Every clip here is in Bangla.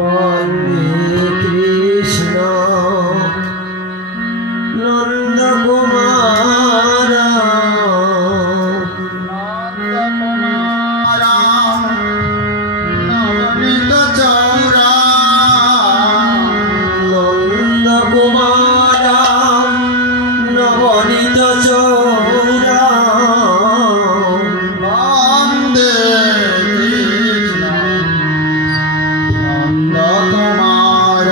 বন্দে কৃষ্ণ নন্দ কুমার নবনীত চৌরা নন্দ কুমার নবনীত চৌরা বন্দে কৃষ্ণ নন্দ কুমার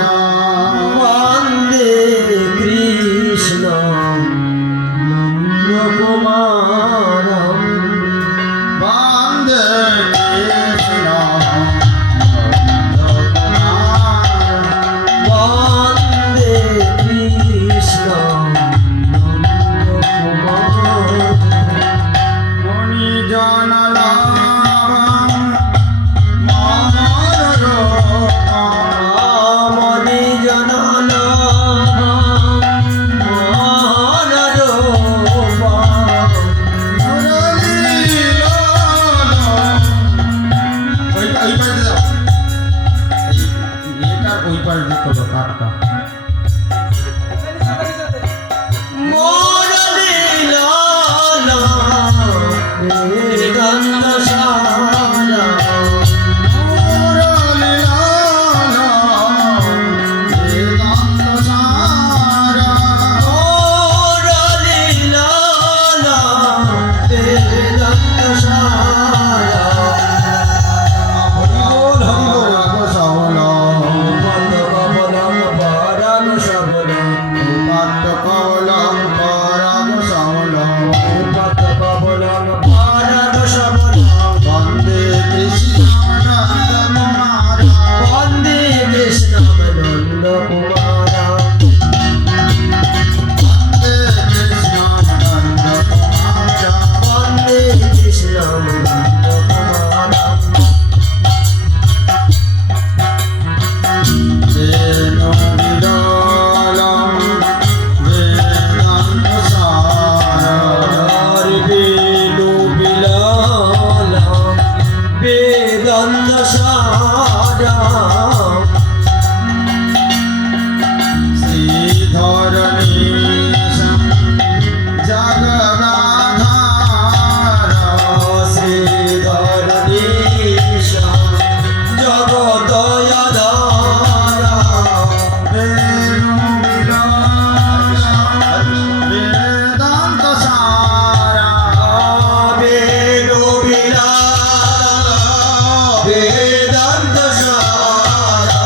বন্দে কৃষ্ণ নন্দ কুমার বন্দে কৃষ্ণ নন্দ কুমার বন্দে কৃষ্ণ নন্দ কুমার মণি জনলাম মনোর মনি জনন ওই পাশ দিতে হবে কাঠটা বন্দে কৃষ্ণ নন্দ কুমার বন্দে কৃষ্ণ নন্দ কুমার বন্দে কৃষ্ণ নন্দ কুমার বন্দে কৃষ্ণ নন্দ কুমার বেনু বিরলম বেদান্ত সার বেনু বিলাল বেদান্ত সারা শ্রীধরণীশম জগদাধার শ্রীধর দেশ জগদয়াধারা বেনু বিরলম বেদান্ত সারা বেনু বিলাল বেদান্ত সারা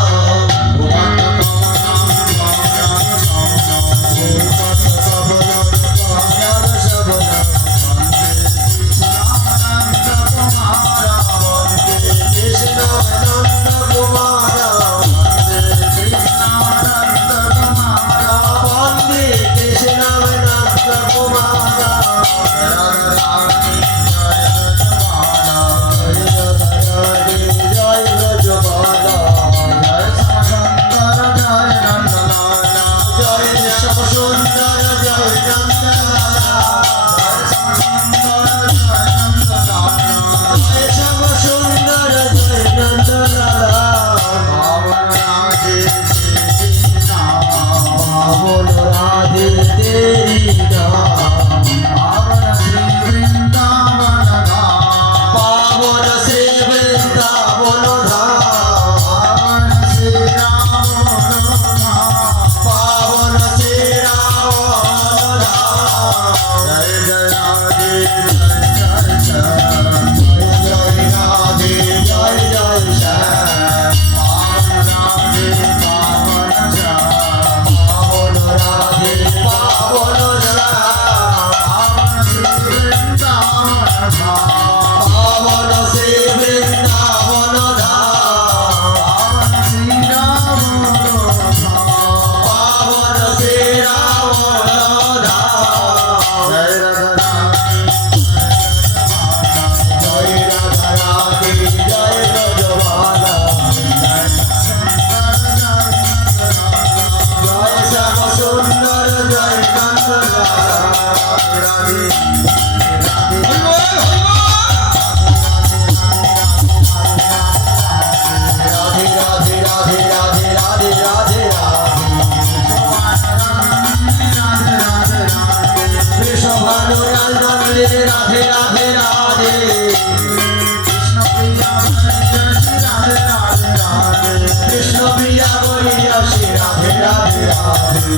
রাধে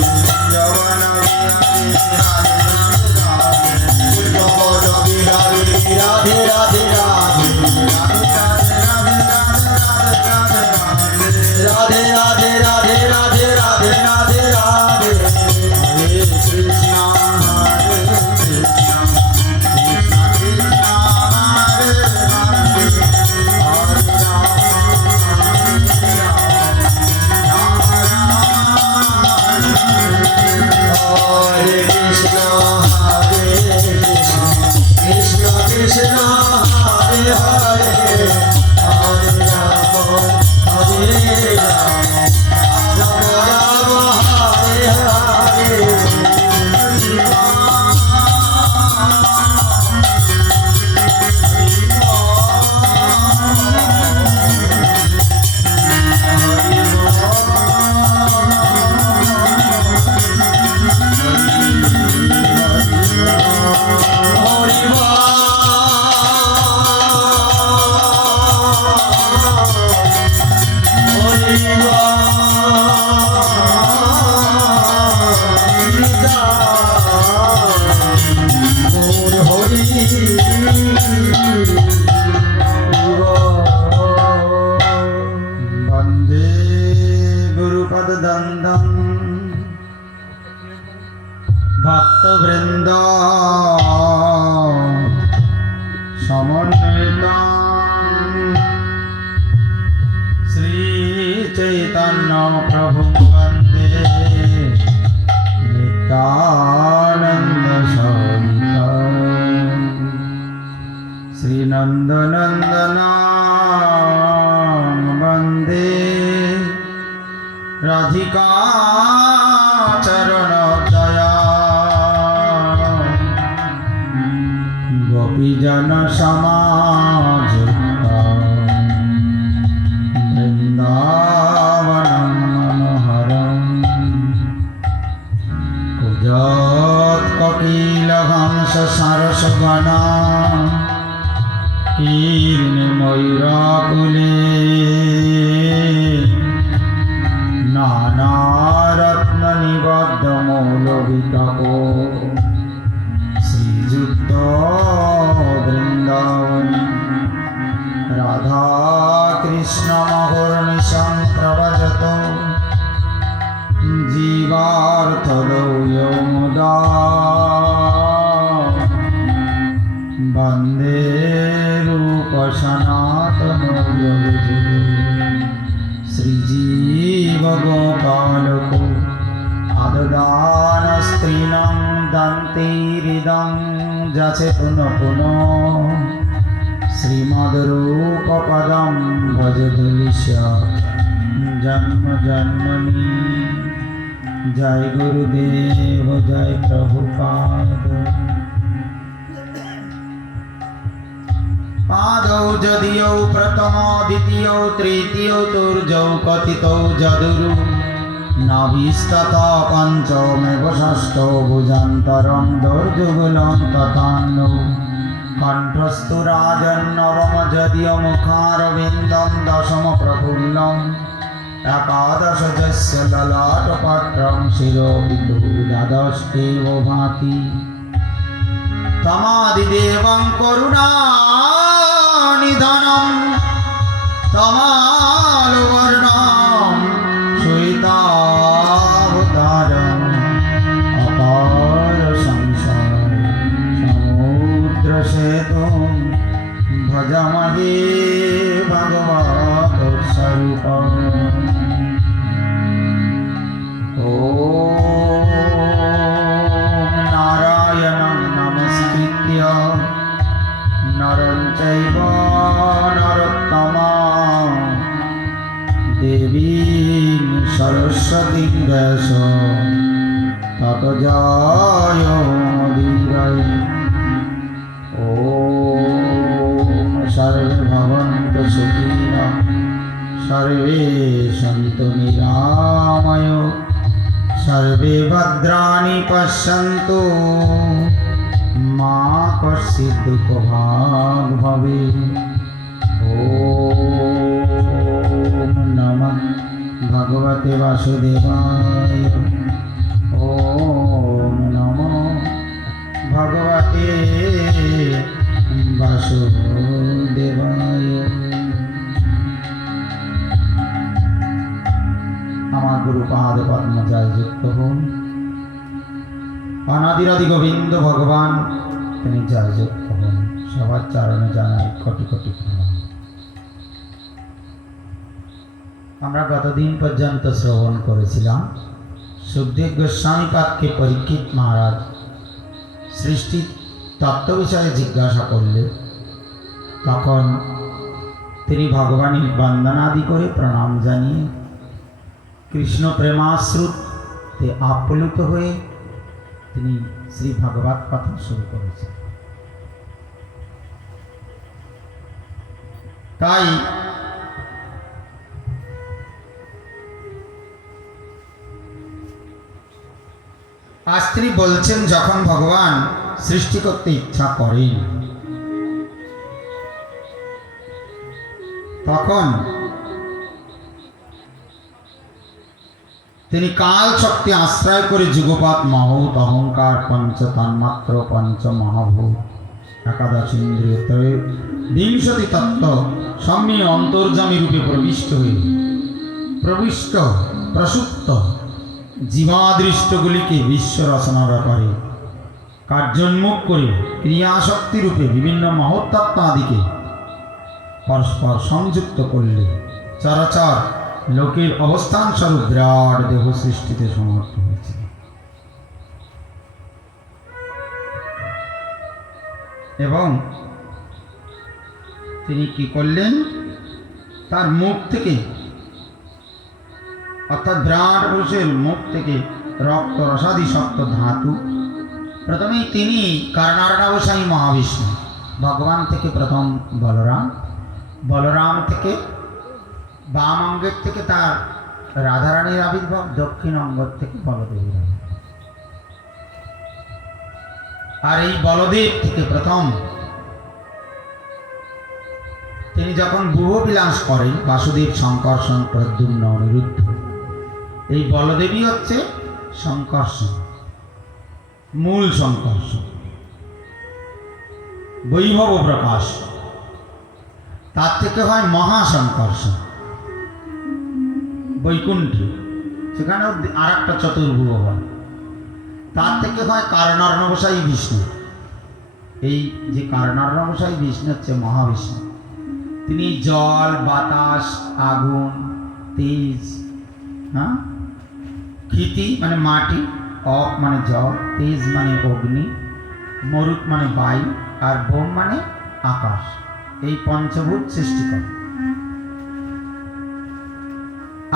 যৌবন বিহারী রাধে যৌবন বিহারী রাধে রাধে রাধে রাধে রাধে রাধে রাধে রাধে রাধে রাধে রাধে রাধে রাধে রাধে রাধে হরে কৃষ্ণ হরে Krishna Krishna Krishna Hare Hare Hare Ram Hare Krishna, Hare Krishna, Krishna Krishna, Hare Hare, Hare Rama, Hare Rama, Rama Rama, Hare Hare. वन्दे गुरुपददन्दं भक्तवृन्द समन्वितं श्रीचैतन्यप्रभुं वन्दे नित्यानन्दसहितं श्रीनन्दनन्दना वन्दे राधिका चरणदया गोपीजनसमायुक्ता वृन्दावनं मनोहरम् कुजत्कपिलहंससरसगणा कीर्णमयूराकुले नानारत्ननिबद्धमौलवितको श्रीयुक्त वृन्दावन राधाकृष्णमहोर्निशं प्रभजतो जीवार्थदौ मुदा वन्दे रूपसनातनं श्रीजीवगोपालको आददानस्त्रीणां दन्तीरिदं जाचे पुनः पुनः श्रीमद्रूपपदं भजदलिष्य जन्म जन्मनि जय गुरुदेव जय प्रभुपाद पादौ जदियौ प्रथमो द्वितीयौ तृतीयौ तुर्जौ कथितौ जदुरु नाभिस्ततः पञ्चमेव षष्ठौ भुजान्तरं दोर्जुगुलं तथान्नौ कण्ठस्थु राजन्नवम जदियो मुखारविन्दं दशम प्रफुल्लम् एकादशजस्य ललाटपत्रं शिरोपितु द्वादशेव भाति तमादिदेवं करुणानिधनं तमालवर्णं श्वेतावतारम् अपार संसार समुद्रसेतुं भजमहे भगवत्स्वरूपम् ॐ नारायणं नमस्कृत्य नरं चैव नरोत्तमं देवीं सरस्वतीं व्यासं ततो जयोमुदीरये ॐ सर्वे भवन्तु सुखिनः सर्वे सन्तु निरामयो सर्वे भद्राणि पश्यन्तु मा कश्चित् दुःखभाग् भवेत् ॐ नमः भगवते वासुदेवाय বাসুদেবায়। আমার গুরু পাদ পদ্ম জয় যুক্ত হন। অনাদিরাদি গোবিন্দ ভগবান তিনি জয় যুক্ত হন। সবার চরণে জানাই কোটি কোটি প্রণাম। আমরা গতদিন পর্যন্ত শ্রবণ করেছিলাম সুখদেব গোস্বামী পাদকে পরীক্ষিত মহারাজ সৃষ্টি তত্ত্ব বিষয়ে জিজ্ঞাসা করলে তখন তিনি ভগবানের বন্দনাদি করে প্রণাম জানিয়ে কৃষ্ণ প্রেমাশ্রুতে আপ্লুত হয়ে তিনি শ্রী ভাগবত কথা শুরু করেছেন। তাই আজ তিনি বলছেন যখন ভগবান সৃষ্টি করতে ইচ্ছা করেন তখন তিনি কাল শক্তি আশ্রয় করে যুগপাত মহৎ অহংকার পঞ্চ তন্মাত্র পঞ্চ মহাভূত একাদশ ইন্দ্রিয় বিংশতি তত্ত্ব সম্মি অন্তর্যামী রূপে প্রসুপ্ত জীবাদৃষ্টগুলিকে বিশ্ব রচনার ব্যাপারে কার্যোন্মুখ করে ক্রিয়াশক্তি রূপে বিভিন্ন মহত্তত্ত্ব আদিকে পরস্পর সংযুক্ত করলে চরাচর লোকের অবস্থান স্বরূপ বিরাট দেহ সৃষ্টিতে সমর্থ হয়েছে। এবং তিনি কি করলেন, তার মুখ থেকে অর্থাৎ বিরাট পুরুষের মুখ থেকে রক্ত রসাদি সপ্ত ধাতু, প্রথমেই তিনি কারণার্ণবসায়ী মহাবিষ্ণু, ভগবান থেকে প্রথম বলরাম থেকে বাম অঙ্গের থেকে তার রাধারানীর আবির্ভাব, দক্ষিণ অঙ্গ থেকে বলদেবের আবির্ভাব। আর এই বলদেব থেকে প্রথম তিনি যখন বুহ বিলাস করেন বাসুদেব সংকর্ষণ প্রদ্যুম্ন অনিরুদ্ধ, এই বলদেবী হচ্ছে সংকর্ষণ, মূল সংকর্ষণ, বৈভব প্রকাশ। তার থেকে হয় মহাসংকর্ষণ বৈকুণ্ঠ, সেখানেও আর একটা চতুর্ভুব হয়। তার থেকে হয় কারণার্ণবসায়ী বিষ্ণু। এই যে কারণার্ণবসায়ী বিষ্ণু হচ্ছে মহাবিষ্ণু। তিনি জল, বাতাস, আগুন, তেজ, ক্ষিতি মানে মাটি, অপ মানে জল, তেজ মানে অগ্নি, মরুত মানে বায়ু, আর বোম মানে আকাশ, এই পঞ্চভূত সৃষ্টি করে।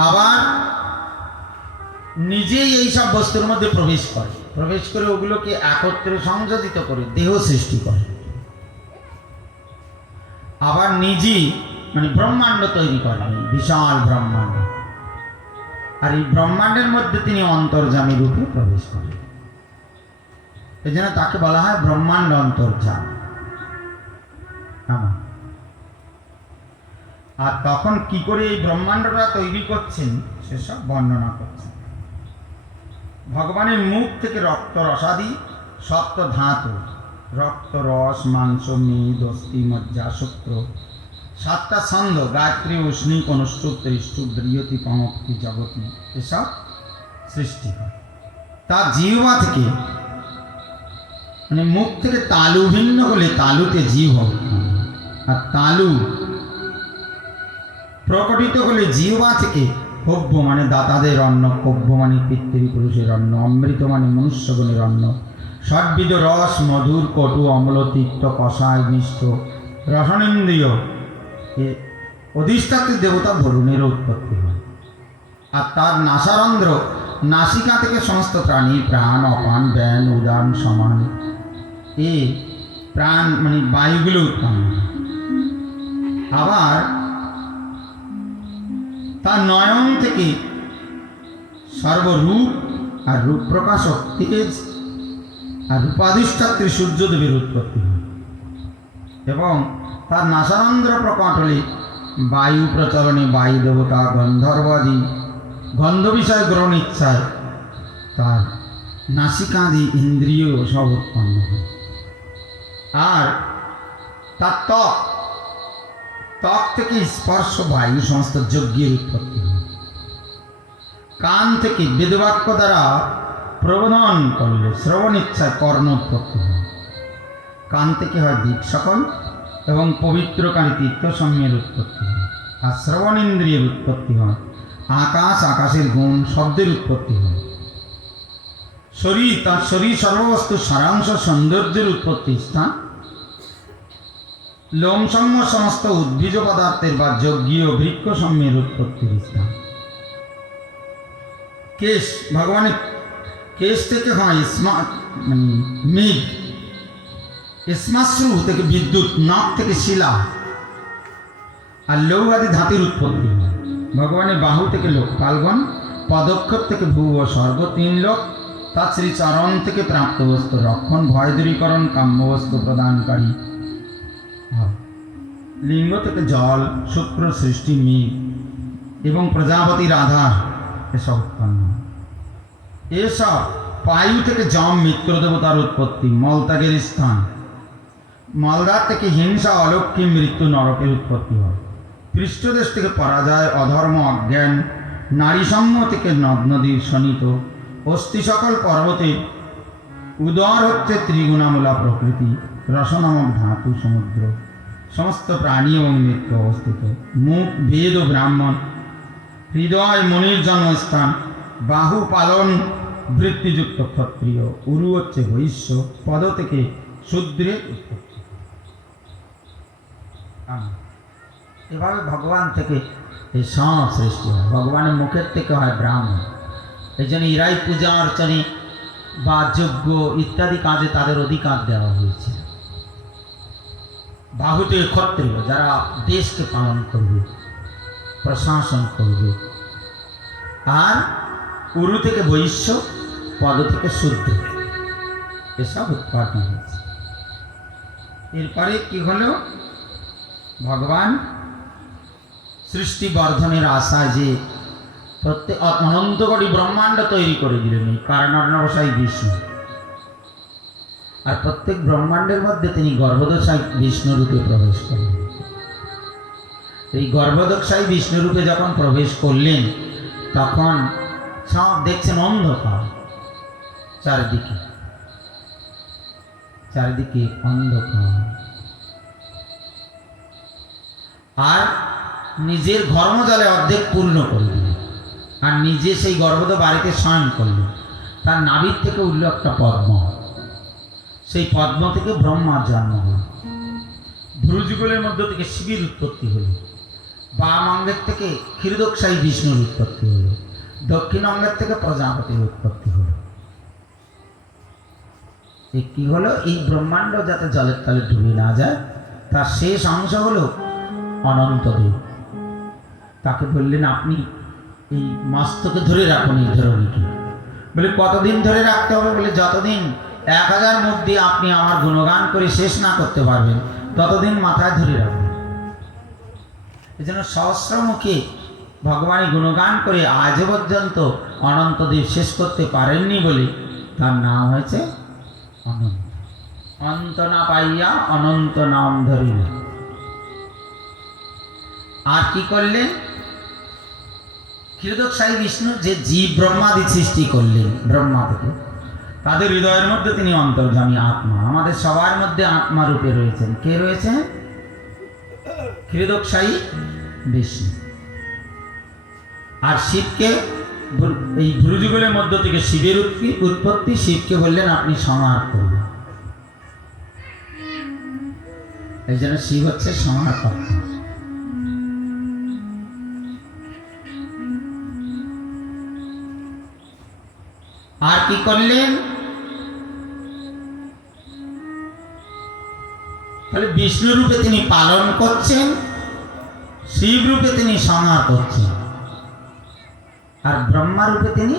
আবার নিজেই এই সব বস্তুর মধ্যে প্রবেশ করে ওগুলোকে একত্রে সংযোজিত করে দেহ সৃষ্টি করে। আবার নিজেই মানে ব্রহ্মাণ্ড তৈরি করেন, বিশাল ব্রহ্মাণ্ড। আর এই ব্রহ্মাণ্ডের মধ্যে তিনি অন্তর্যামী রূপে প্রবেশ করেন। এই জন্য তাকে বলা হয় ব্রহ্মাণ্ড অন্তর্যাম। আর তখন কি করে এই ব্রহ্মাণ্ডটা তৈরি করছেন সেসব বর্ণনা করছেন। ভগবানের মুখ থেকে রক্ত রসাদি সপ্ত ধাতু, রক্ত, রস, মাংস, মেদ, অস্থি, মজ্জা, শুক্র, সাতটা ছন্দ, গায়ত্রী, উষ্ণিক, অনুষ্ঠুপ, ত্রিষ্ঠুপ, বৃহতি, পমক্তি, জগতি, এসব সৃষ্টি হয়। তার জিহ্বা থেকে মানে মুখ থেকে তালু ভিন্ন হলে তালুতে জীব হবে, আর তালু প্রকটিত হলে জিহ্বা থেকে হব্য মানে দাতাদের অন্ন, কব্য মানে পিতৃপুরুষের অন্ন, অমৃত মানে মনুষ্যগণের অন্ন, ষডবিধ রস, মধুর, কটু, অম্ল, তিক্ত, কষায়, মিষ্ট রসনেন্দ্রিয় অধিষ্ঠাত্রী দেবতা বরুণেরও উৎপত্তি হয়। আর তার নাসারন্ধ্র, নাসিকা থেকে সমস্ত প্রাণী প্রাণ, অপান, ব্যান, উদান, সমান, এ প্রাণ মানে বায়ুগুলো উৎপন্ন হয়। আবার তার নয়ন থেকে সর্বরূপ আর রূপ প্রকাশক তেজ আর রূপাধিষ্ঠাত্রী সূর্যদেবের উৎপত্তি হয়। এবং তার নাসারন্ধ্র প্রকট হলে বায়ু প্রচলনে বায়ু দেবতা, গন্ধর্বাদি গন্ধ বিষয় গ্রহণ ইচ্ছায় তার নাসিকাদি ইন্দ্রিয় সব উৎপন্ন হয়। আর তার ত্বক থেকে স্পর্শ বায়ু সমস্ত যজ্ঞের উৎপত্তি হয়। কান থেকে বেদবাক্য দ্বারা প্রবোধন করলে শ্রবণ ইচ্ছায় কর্ণ উৎপত্তি হয়। কান থেকে হয় দিক সকল এবং পবিত্রকারী তীর্থসমূহের উৎপত্তি হয়। আর শ্রবণ ইন্দ্রিয়ের উৎপত্তি হয়। আকাশের গুণ শব্দের উৎপত্তি হয়। শরীর তার শরীর সর্ববস্তু সারাংশ সৌন্দর্যের উৎপত্তি স্থান। লোমসমূহ সমস্ত উদ্ভিজ পদার্থের বা যজ্ঞীয় বৃক্ষসমূহের উৎপত্তির স্থান। কেশ, ভগবানের কেশ থেকে হয় মেঘ, শ্মশ্রু থেকে বিদ্যুৎ, নখ থেকে শিলা, আর লৌহাদি ধাতুর উৎপত্তি হয়। ভগবানের বাহু থেকে লোকপালগণ, পদক্ষেপ থেকে ভূ ও স্বর্গ 3 লোক, তার শ্রী চরণ থেকে প্রাপ্ত বস্তু রক্ষণ, ভয় দূরীকরণ, কাম্য বস্তু প্রদানকারী। লিঙ্গ থেকে জল, শুক্র সৃষ্টি, মেঘ এবং প্রজাপতির আধার এসব উৎপন্ন। এসব বায়ু থেকে যম মিত্র দেবতার উৎপত্তি, মলত্যাগের স্থান। মলদার থেকে হিংসা, অলক্ষ্মী, মৃত্যু, নরকের উৎপত্তি হয়। পৃষ্ঠদেশ থেকে পরাজয়, অধর্ম, অজ্ঞান, নারীসমূহ থেকে নদ নদীর শোণিত, অস্থি সকল পর্বতে, উদর হচ্ছে ত্রিগুণামূলা প্রকৃতি, রস নামক ধাতু সমুদ্র, সমস্ত প্রাণী এবং মৃত্যু অবস্থিত। মুখ বেদ ও ব্রাহ্মণ, হৃদয় মনির জন্মস্থান, বাহু পালন বৃত্তিযুক্ত ক্ষত্রিয়, উরু হচ্ছে বৈশ্য, পদ থেকে শূদ্রের উৎপত্তি। এভাবে ভগবান থেকে এই সব সৃষ্টি হয়। ভগবানের মুখের থেকে হয় ব্রাহ্মণ। এই জন্য এরাই পূজা অর্চনে বা যজ্ঞ ইত্যাদি কাজে তাদের অধিকার দেওয়া হয়েছে। বাহুতে ক্ষত্রিয়, যারা দেশকে পালন করবে, প্রশাসন করবে। আর উরু থেকে বৈশ্য, পদ থেকে শূদ্র, এসব উৎপাদন হয়েছে। এরপরে কি হলো, ভগবান সৃষ্টি বর্ধনের আশায় যে প্রত্যেক অনন্ত কোটি ব্রহ্মাণ্ড তৈরি করে দিলেন এই কারণার্ণবসায়ী বিষ্ণু। আর প্রত্যেক ব্রহ্মাণ্ডের মধ্যে তিনি গর্ভদশায়ী বিষ্ণু রূপে প্রবেশ করলেন। এই গর্ভদশায়ী বিষ্ণু রূপে যখন প্রবেশ করলেন, তখন সব দেখছেন অন্ধকার, চারিদিকে চারিদিকে অন্ধকার। আর নিজের ঘর্মজলে অর্ধেক পূর্ণ করলেন, আর নিজে সেই গর্ভদ বাড়িতে শয়ন করলেন। তার নাভির থেকে উঠল একটা পদ্ম, সেই পদ্ম থেকে ব্রহ্মার জন্ম হল। ভ্রুযুগলের মধ্য থেকে শিবের উৎপত্তি হল। বাম অঙ্গের থেকে ক্ষীরদোক্ষায়ী বিষ্ণুর উৎপত্তি হল। দক্ষিণ অঙ্গের থেকে প্রজাপতির উৎপত্তি হল। এই কি হলো, এই ব্রহ্মাণ্ড যাতে জলের তলে ডুবে না যায়, তার শেষ অংশ হলো অনন্তদেব। তাকে বললেন, আপনি এই মস্তকে ধরে রাখুন এই ধরনীকে। বলে, কতদিন ধরে রাখতে হবে? বলে, যতদিন 1000 মুখ দিয়ে আপনি আমার গুণগান করে শেষ না করতে পারবেন, ততদিন মাথায় ধরে রাখবেন। এই জন্য সহস্র মুখে ভগবানের গুণগান করে আজ পর্যন্ত অনন্তদেব শেষ করতে পারেননি বলে তার নাম হয়েছে অনন্ত। অন্ত না পাইয়া অনন্ত নাম ধরিল। আর কি করলেন? ক্ষীরদোক্ষায়ী বিষ্ণু যে জীব ব্রহ্মাদি সৃষ্টি করলেন ব্রহ্মা থেকে, তাদের হৃদয়ের মধ্যে তিনি অন্তর্যামী আত্মা। আমাদের সবার মধ্যে আত্মা রূপে রয়েছেন। কে রয়েছে? ক্ষীরদোক্ষায়ী বিষ্ণু। আর শিবকে, এই ভ্রুযুগলের মধ্য থেকে শিবের উৎপত্তি। শিবকে বললেন, আপনি সংহার করবেন। এই জন্য শিব হচ্ছে সংহার কর্তা। আর কি করলেন? তাহলে বিষ্ণু রূপে তিনি পালন করছেন, শিব রূপে তিনি সংহার করছেন, আর ব্রহ্মা রূপে তিনি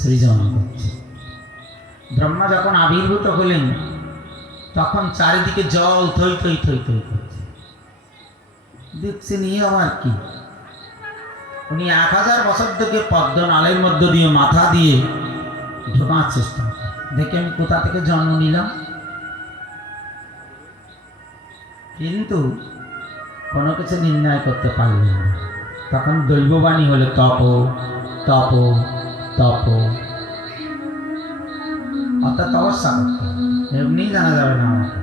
সৃজন করছেন। ব্রহ্মা যখন আবির্ভূত হলেন, তখন চারিদিকে জল থই থই থই থই করছে। দেখছেন, ইয়ে আমার কি? উনি 1000 বছর থেকে পদ্মনালের মধ্য দিয়ে মাথা দিয়ে ঢোকার চেষ্টা দেখে আমি কোথা থেকে জন্ম নিলাম। কিন্তু কোনো কিছু নির্ণয় করতে পারলেন না। তখন দৈববাণী হলো তপ তপ তপ, অর্থাৎ তপস্যা করতে হবে, এমনি জানা যাবে না আমাকে।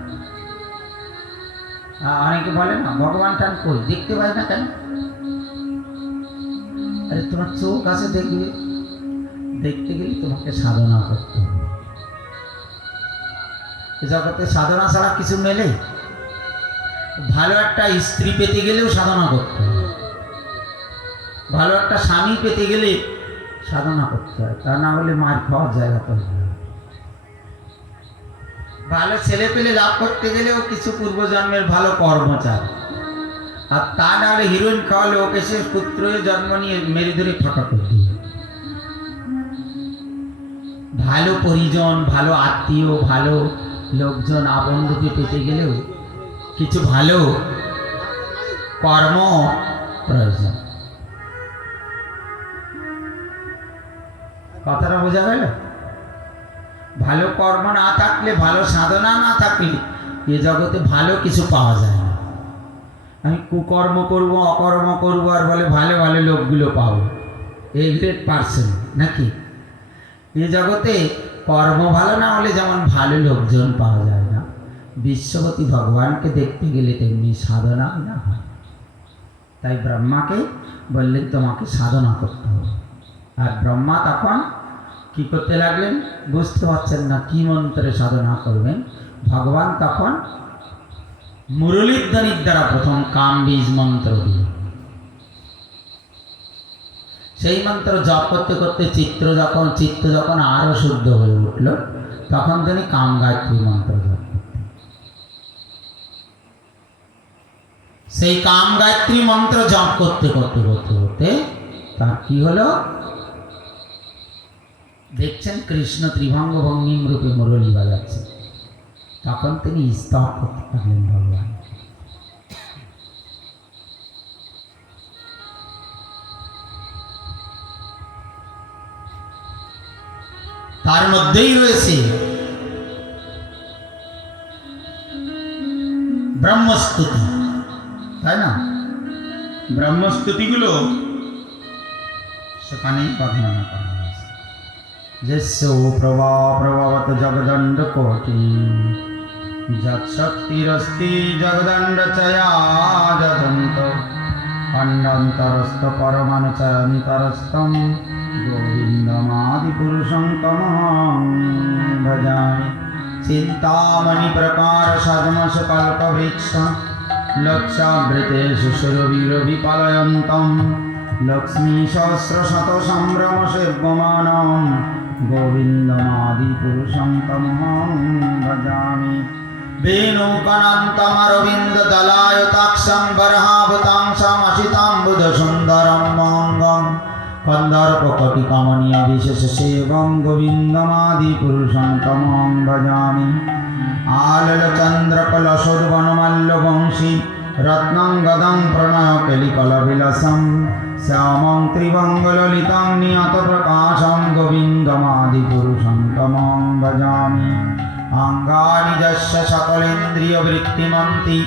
অনেকে বলে না ভগবান টান কই দেখতে পাই না কেন? আরে তোমার চোখ আছে দেখবে, দেখতে গেলে তোমাকে সাধনা করতে হবে। জগতে সাধনা ছাড়া কিছু মেলে? ভালো একটা স্ত্রী পেতে গেলেও সাধনা করতে হয়, ভালো একটা স্বামী পেতে গেলে সাধনা করতে হয়, তা না হলে মার খাওয়ার জায়গা তৈরি হয়। ভালো ছেলে পেলে লাভ করতে গেলেও কিছু পূর্বজন্মের ভালো কর্ম চায়, আর তা না হলে হিরোইন খাওয়ালে ওকে সে পুত্র জন্ম নিয়ে মেরে ধরে ফাঁকা করে দিয়ে। ভালো পরিজন, ভালো আত্মীয়, ভালো লোকজন, আপনকে পেতে গেলেও কিছু ভালো কর্ম প্রয়োজন। কথাটা বোঝা গেল? ভালো কর্ম না থাকলে, ভালো সাধনা না থাকলে এ জগতে ভালো কিছু পাওয়া যায় না। আমি কুকর্ম করব, অকর্ম করব, আর বলে ভালো ভালো লোকগুলো পাবো, এ গ্রেড পার্সন নাকি? এ জগতে কর্ম ভালো না হলে যেমন ভালো লোকজন পাওয়া যায় না, বিশ্বপতি ভগবানকে দেখতে গেলে তেমনি সাধনা না হয়। তাই ব্রহ্মাকে বললেন তোমাকে সাধনা করতে হবে। আর ব্রহ্মা তখন কি করতে লাগলেন? বুঝতে পারছেন না কি মন্ত্রে সাধনা করবেন। ভগবান তখন মুরলীধ্বনির দ্বারা প্রথম কাম বীজ মন্ত্র দিল। সেই মন্ত্র জপ করতে করতে চিত্ত যখন আরো শুদ্ধ হয়ে উঠল, তখন তিনি কাম গায়ত্রী মন্ত্র জপ করতেন। সেই কাম গায়ত্রী মন্ত্র জপ করতে করতে করতে করতে তার কি হলো? দেখছেন কৃষ্ণ ত্রিভঙ্গ ভঙ্গিম রূপে মুরলী বাজাচ্ছে, তখন তিনি স্তব করতে পারলেন ভগবান। তার মধ্যেই রয়েছে ব্রহ্মস্তুতি, তাই না? ব্রহ্মস্তুতিগুলো সেখানেই বর্ণনা করা হয়েছে। যস্যো প্রভাবত জগদণ্ড কোটি যৎশক্তিরস্তি জগদণ্ড চয়া যদন্ত খণ্ডান্তরস্থ পরমাণুচয়ন্তরস্থম গোবিন্দমাদিপুরুষং তমহং ভজামি। চিন্তামণি প্রকার সদমস কল্পবৃক্ষ লক্ষাবৃতেষু সুরবিরবিপালয়ন্তম লক্ষ্মী সহস্রশত সম্ভ্রম সেব্যমানম গোবিন্দমাদিপুরুষং তমহং ভজামি। বেণুকণান্তমরবিন্দ দলায়তাক্ষং বরহাভূতাংশম অসিতাম্বুধ সুন্দরম মঙ্গম কন্দর্পকটি কমনীয় বিশেষ সেবং গোবিন্দমাদিপুরুষং তমহং ভজামি। আলল চন্দ্রকলশোর্বনমল্ল বংশী রত্নং গদং প্রণয় কেলিকলবিলাসম শ্যামং ত্রিভঙ্গললিতং নিয়ত প্রকাশং গোবিন্দমাদিপুরুষং তমহং ভজামি। অঙ্গানি যস্য সকলেন্দ্রিয়বৃত্তিমন্তি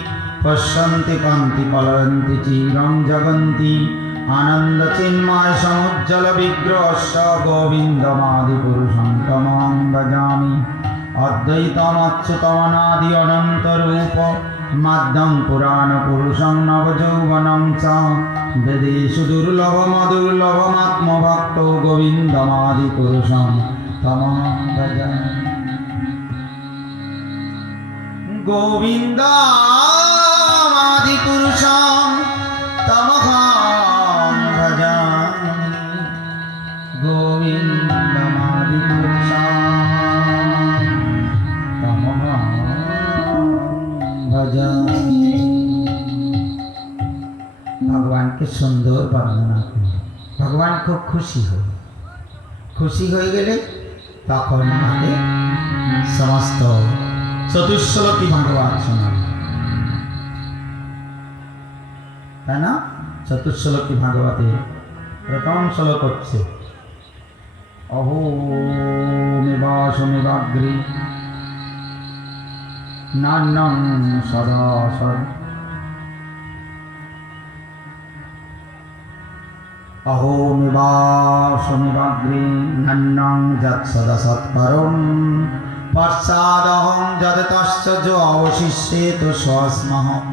পশ্যন্তি কান্তি কলয়ন্তি চিরং জগন্তি আনন্দ চিন্ময় সমুজ্জ্বল বিগ্রহস্য গোবিন্দমাদিপুরুষং তমহং ভজামি। অদ্বৈতমচ্যুতমনাদি অনন্ত রূপ মাধ্যম পুরাণ পুরুষং নবযৌবনং চ বেদেষু দুর্লভমদুর্লভমাত্মভক্ত গোবিন্দমাদিপুরুষং তমহং ভজামি। গোবিন্দমাদিপুরুষং তমহং ভজামি। গোবিন্দমাদিপুরুষং তমহং ভজামি। ভগবানকে সুন্দর বর্ণনা করে ভগবান খুব খুশি হয়ে গেলে তখন তাকে সমস্ত চতুর্শ্লোকী ভাগবত শোনাবে, তাই না? চতুর্শ্লোকী ভাগবতে প্রথম শ্লোক হচ্ছে অহোমিবাসমুদাগ্রে নান্যং সদা সদ অহোমিবাসমিবাগ্রে নান্যং যৎ সদা সৎপরম পশ্চাদহং যদ তস্য যো অবশিষ্যেত স্বস্মহম।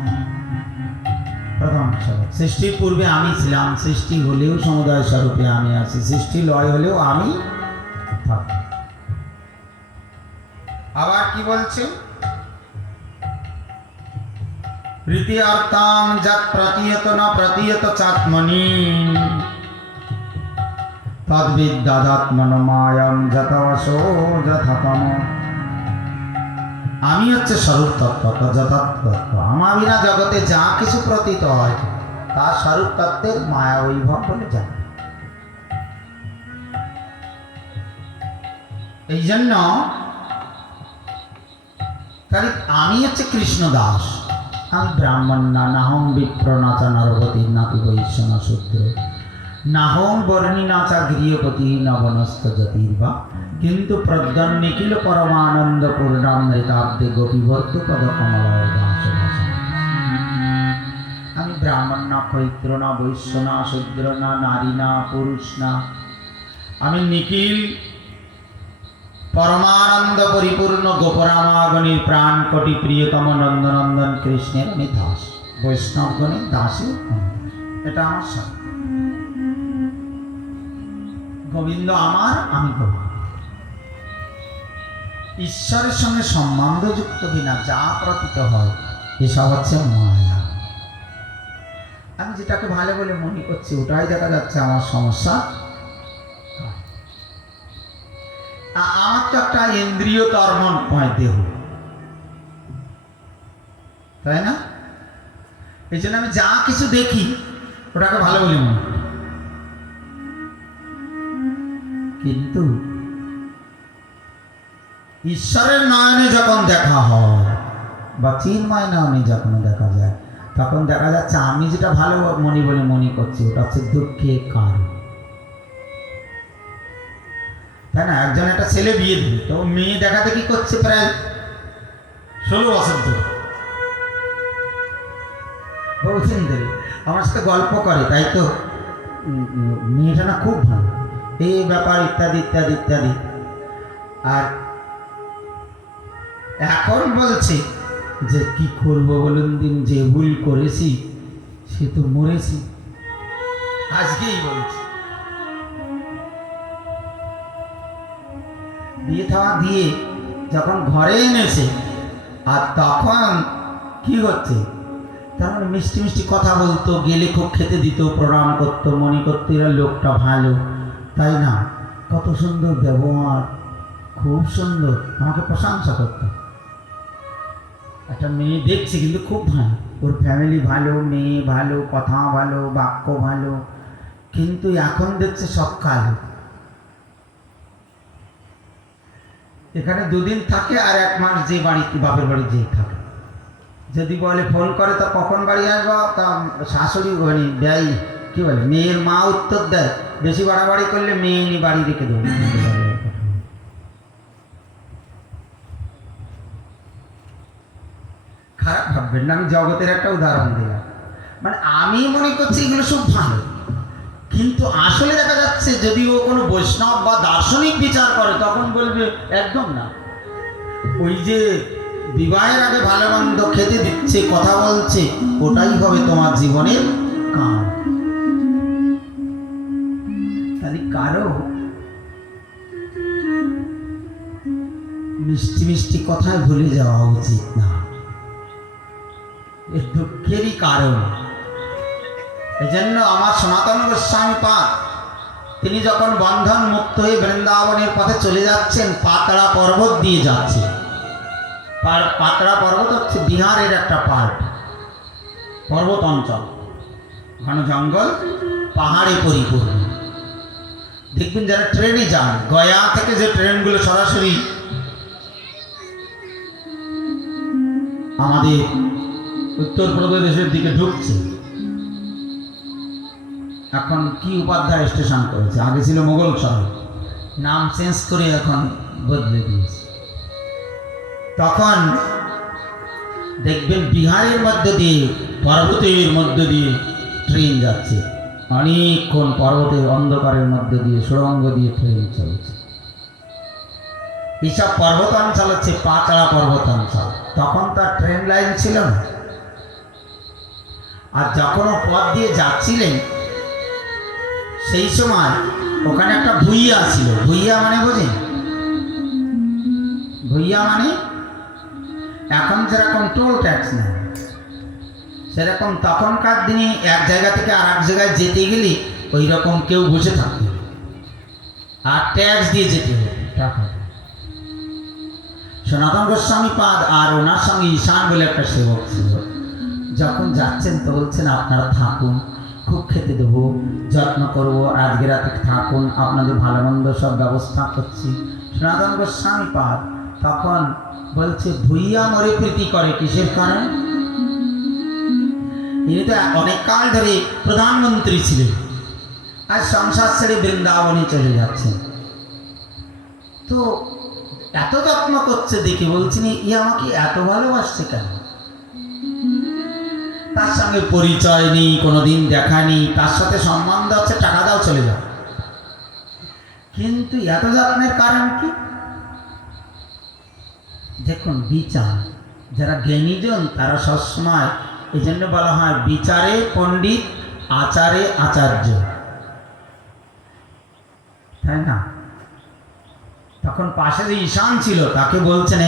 প্রথম শ্লোক। সৃষ্টির পূর্বে আমি ছিলাম, সৃষ্টি হলেও সমুদয় স্বরূপে আমি আছি, সৃষ্টি লয় হলেও আমি থাকি। আবার কি বলছে? রীতি অর্থাং যৎ প্রতীয়ত না প্রতীয়ত চাত্মনি তদ্বিদ্যাদাত্মনমায়ং যতবশো যথাতম। আমি হচ্ছে স্বরূপ তত্ত্ব, যথার্থ তত্ত্ব। আমার বিনা জগতে যা কিছু প্রতীত হয় তার স্বরূপ তত্ত্বের মায়া বৈভব বলে জানে। এই জন্য তাহলে আমি হচ্ছে কৃষ্ণ দাস, আমি ব্রাহ্মণ না, নাহং বিপ্র নাচা নরপতি নাপি বৈশ্য না শূদ্র, নাহং বর্ণী নাচা গৃহপতি নবনস্ত জ্যোতির্বা, কিন্তু প্রজ্ঞান নিখিল পরমানন্দ পূর্ণামৃতাব্দে গোপীবদ্ধ পদ কমলায় দাস। আমি ব্রাহ্মণ না, ক্ষৈত্র না, বৈশ্য না, শূদ্র না, নারী না, পুরুষ না, আমি নিখিল পরমানন্দ পরিপূর্ণ গোপরামাগণীর প্রাণ কোটি প্রিয়তম নন্দনন্দন কৃষ্ণের আমি দাস, বৈষ্ণবগণের দাসী। এটা আমার স্বভাব। গোবিন্দ আমার, আমি গোবিন্দ। ঈশ্বরের সঙ্গে সম্বন্ধযুক্ত বিনা যা প্রতীত হয় এসব হচ্ছে মায়া। আমি যেটাকে ভালো বলে মনে করছি ওটাই দেখা যাচ্ছে আমার সমস্যা। আমার তো একটা ইন্দ্রিয় কর্মময় দেহ, তাই না? এই জন্য আমি যা কিছু দেখি ওটাকে ভালো বলে মনে করি, কিন্তু ঈশ্বরের নয়নে যখন দেখা হয় বা চিন্ময় নয়নে যখন দেখা যায় তখন দেখা যাচ্ছে আমি যেটা ভালো মনে বলে মনে করছি ওটা হচ্ছে দুঃখের কারণ, তাই না? একজন একটা ছেলে বিয়ে দিল, তো মেয়ে দেখা দেখি করছে প্রায় 16 বছর ধরে, বহুদিন ধরে আমার সাথে গল্প করে, তাই তো মেয়েটা না খুব ভালো, এই ব্যাপার ইত্যাদি ইত্যাদি ইত্যাদি। আর এখন বলছে যে কি করবো বলুন দিন, যে ভুল করেছি সে তো মরেছি, আজকেই বলছে। বিয়ে থাওয়া দিয়ে যখন ঘরে এনেছে আর তখন কি হচ্ছে, তার মানে মিষ্টি মিষ্টি কথা বলতো, গেলে খুব খেতে দিত, প্রণাম করতো, মনে করতো এরা লোকটা ভালো, তাই না? কত সুন্দর ব্যবহার, খুব সুন্দর, আমাকে প্রশংসা করতো। একটা মেয়ে দেখছে কিন্তু খুব ভালো, ওর ফ্যামিলি ভালো, মেয়ে ভালো, কথা ভালো, বাক্য ভালো, কিন্তু এখন দেখছে সব কালো। এখানে 2 দিন থাকে আর 1 মাস যে বাড়িতে বাপের বাড়ি যেই থাকে, যদি বলে ফোন করে তো কখন বাড়ি আসবো, তা শাশুড়ি মানে ব্যয় কি বলে মেয়ের মা উত্তর দেয়, বেশি বাড়াবাড়ি করলে মেয়ে নিয়ে বাড়ি রেখে দেবো। খারাপ ভাববেন না, আমি জগতের একটা উদাহরণ দিলাম। মানে আমি মনে করছি এগুলো সব ভালো, কিন্তু আসলে দেখা যাচ্ছে যদি ও কোনো বৈষ্ণব বা দার্শনিক বিচার করে তখন বলবে একদম না, ওই যে বিবাহের আগে ভালো মন্দ খেতে দিচ্ছে, কথা বলছে, ওটাই হবে তোমার জীবনের কারণ। তাহলে কারো মিষ্টি মিষ্টি কথায় ভুলে যাওয়া উচিত না, এর দুঃখেরই কারণ। এজন্য আমার সনাতন গোস্বামী পাদ তিনি যখন বন্ধন মুক্ত হয়ে বৃন্দাবনের পথে চলে যাচ্ছেন, পাতড়া পর্বত দিয়ে যাচ্ছে। পাতড়া পর্বত হচ্ছে বিহারের একটা পার্ট, পর্বত অঞ্চল, ঘন জঙ্গল, পাহাড়ে পরিপূর্ণ। দেখবেন যারা ট্রেনে যান, গয়া থেকে যে ট্রেনগুলো সরাসরি আমাদের উত্তরপ্রদেশের দিকে ঢুকছে, এখন কি উপাধ্যায় স্টেশন করেছে, আগে ছিল মোগল শহর, নাম চেঞ্জ করে এখন বদলে দিয়েছে। তখন দেখবেন বিহারের মধ্য দিয়ে, পর্বতের মধ্য দিয়ে ট্রেন যাচ্ছে, অনেকক্ষণ পর্বতের অন্ধকারের মধ্য দিয়ে সুড়ঙ্গ দিয়ে ট্রেন চলছে। এইসব পর্বতাঞ্চল হচ্ছে পাতলা পর্বতাঞ্চল। তখন তার ট্রেন লাইন ছিল না। আর যখন ও পথ দিয়ে যাচ্ছিলেন সেই সময় ওখানে একটা ভুইয়া ছিল। ভুইয়া মানে বোঝেন? ভুইয়া মানে এখন যেরকম টোল ট্যাক্স নেয়, সেরকম তখনকার দিনে এক জায়গা থেকে আর এক জায়গায় যেতে গেলে ওই রকম কেউ বসে থাকতো আর ট্যাক্স দিয়ে যেতে হতো টাকা। সনাতন গোস্বামী পাদ আর ওনার সঙ্গে ঈশান বলে একটা সেবক ছিল। যখন যাচ্ছেন তো বলছেন আপনারা থাকুন, খুব খেতে দেবো, যত্ন করবো, আজকে রাতে থাকুন, আপনাদের ভালো মন্দ সব ব্যবস্থা করছি। সনাতন গোস্বামী পাদ তখন বলছে ভুইয়া মরে প্রীতি করে কিসের কারণ? ইনি তো অনেক কাল ধরে প্রধানমন্ত্রী ছিলেন, আর সংসার ছেড়ে বৃন্দাবনে চলে যাচ্ছেন। তো এত যত্ন করছে দেখে বলছেন ই আমাকে এত ভালোবাসছে কেন? তার সঙ্গে পরিচয় নেই, কোনোদিন দেখা নেই, তার সাথে সম্বন্ধ আছে, টাকা দাও চলে যাও। কিন্তু এত যত্নের কারণ কি? দেখুন বিচার, যারা জ্ঞানীজন তারা সবসময়, এই জন্য বলা হয় বিচারে পণ্ডিত, আচারে আচার্য, তাই না? তখন পাশে যে ঈশান ছিল তাকে বলছেন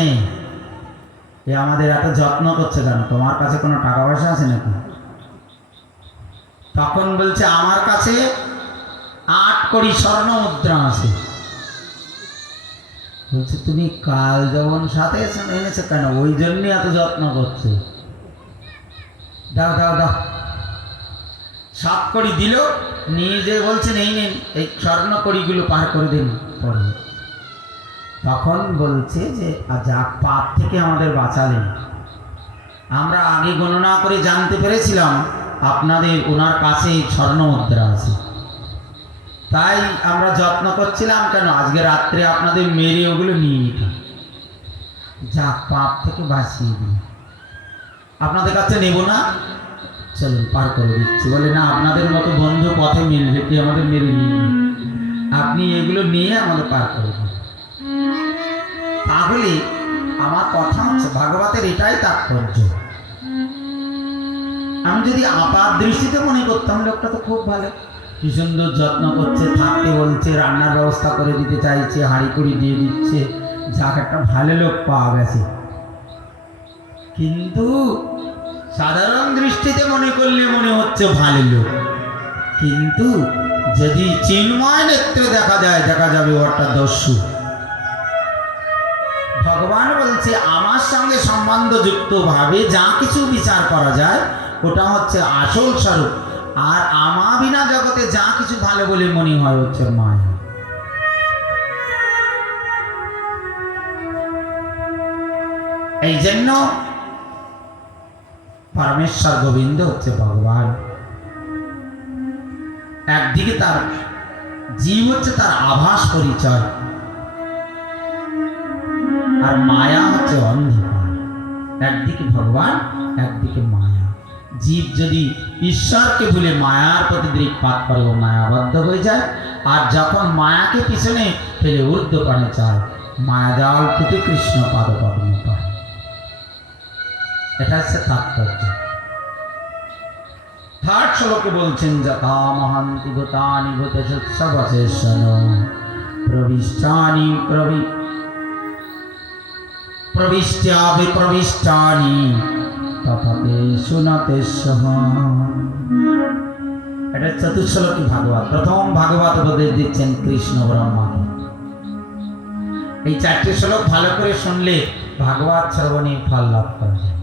এ আমাদের এত যত্ন করছে কেন? তোমার কাছে কোনো টাকা পয়সা আছে নাকি? তখন বলছে আমার কাছে 8 কোটি স্বর্ণ মুদ্রা আছে। বলছে তুমি কাল যখন সাথে এনেছো কেন? ওই জন্যই এত যত্ন করছে। দাও দাও দাও। 7 কোটি দিল, নিয়ে যে বলছেন এই নিন, এই স্বর্ণ কোটিগুলো পার করে দিন পরে। তখন বলছে যে যাক, পাপ থেকে আমাদের বাঁচালেন। আমরা আগে গণনা করে জানতে পেরেছিলাম আপনাদের ওনার কাছে স্বর্ণ মুদ্রা আছে, তাই আমরা যত্ন করছিলাম কেন আজকে রাত্রে আপনাদের মেরে ওগুলো নিয়ে নিতাম। যাক, পাপ থেকে বাঁচিয়ে দিন। আপনাদের কাছে নেব না, চলুন পার করে দিচ্ছি। বলে না, আপনাদের মতো বন্ধু পথে মিলবে কি আমাদের মেরে নিয়ে, আপনি এগুলো নিয়ে আমাদের পার করে দিন। তাহলে আমার কথা হচ্ছে ভাগবতের এটাই তাৎপর্য। আমি যদি আপাত দৃষ্টিতে মনে করতাম লোকটা তো খুব ভালো, কি সুন্দর যত্ন করছে, থাকতে বলছে, রান্নার ব্যবস্থা করে দিতে চাইছে, হাঁড়ি কুড়ি দিয়ে দিচ্ছে, যাক একটা ভালো লোক পাওয়া গেছে। কিন্তু সাধারণ দৃষ্টিতে মনে করলে মনে হচ্ছে ভালো লোক, কিন্তু যদি চিন্ময় নেত্রে দেখা যায়, দেখা যাবে ওটা দস্যু। ভগবান বলছে আমার সঙ্গে সম্বন্ধযুক্ত ভাবে যা কিছু বিচার করা যায় ওটা হচ্ছে আসল স্বরূপ, আর আমা বিনা জগতে যা কিছু ভালো বলে মনে হয় হচ্ছে মায়া। এই জন্য পরমেশ্বর গোবিন্দ হচ্ছে ভগবান। একদিকে তার জীব হচ্ছে তার আভাস পরিচয়, আর মায়া হচ্ছে অন্ধকার। একদিকে ভগবান, একদিকে মায়া। জীব যদি ঈশ্বরকে ভুলে মায়ার প্রতি দৃকপাত করে ও মায়াবদ্ধ হয়ে যায়, আর যখন মায়াকে পিছনে ফেলে ঊর্ধ্বপানে চায়, মায়া জাল টুটে কৃষ্ণ পাদপদ্ম পায়। এটা হচ্ছে তাৎপর্য। 3rd শ্লোকে বলছেন যথা মহান্তি ভূতানি ভূতেষুৎসবশেষণ প্রবিষ্টানি প্রবিষ্ট্যা বিপ্রবিষ্টানি তথা তেষু ন তেষুঃ। এটা 4th শ্লোকে ভাগবত। প্রথম ভাগবত উপদেশ দিচ্ছেন কৃষ্ণ ব্রহ্মাকে। এই 4টি শ্লোক ভালো করে শুনলে ভাগবত শ্রবণে ফল লাভ করা যায়।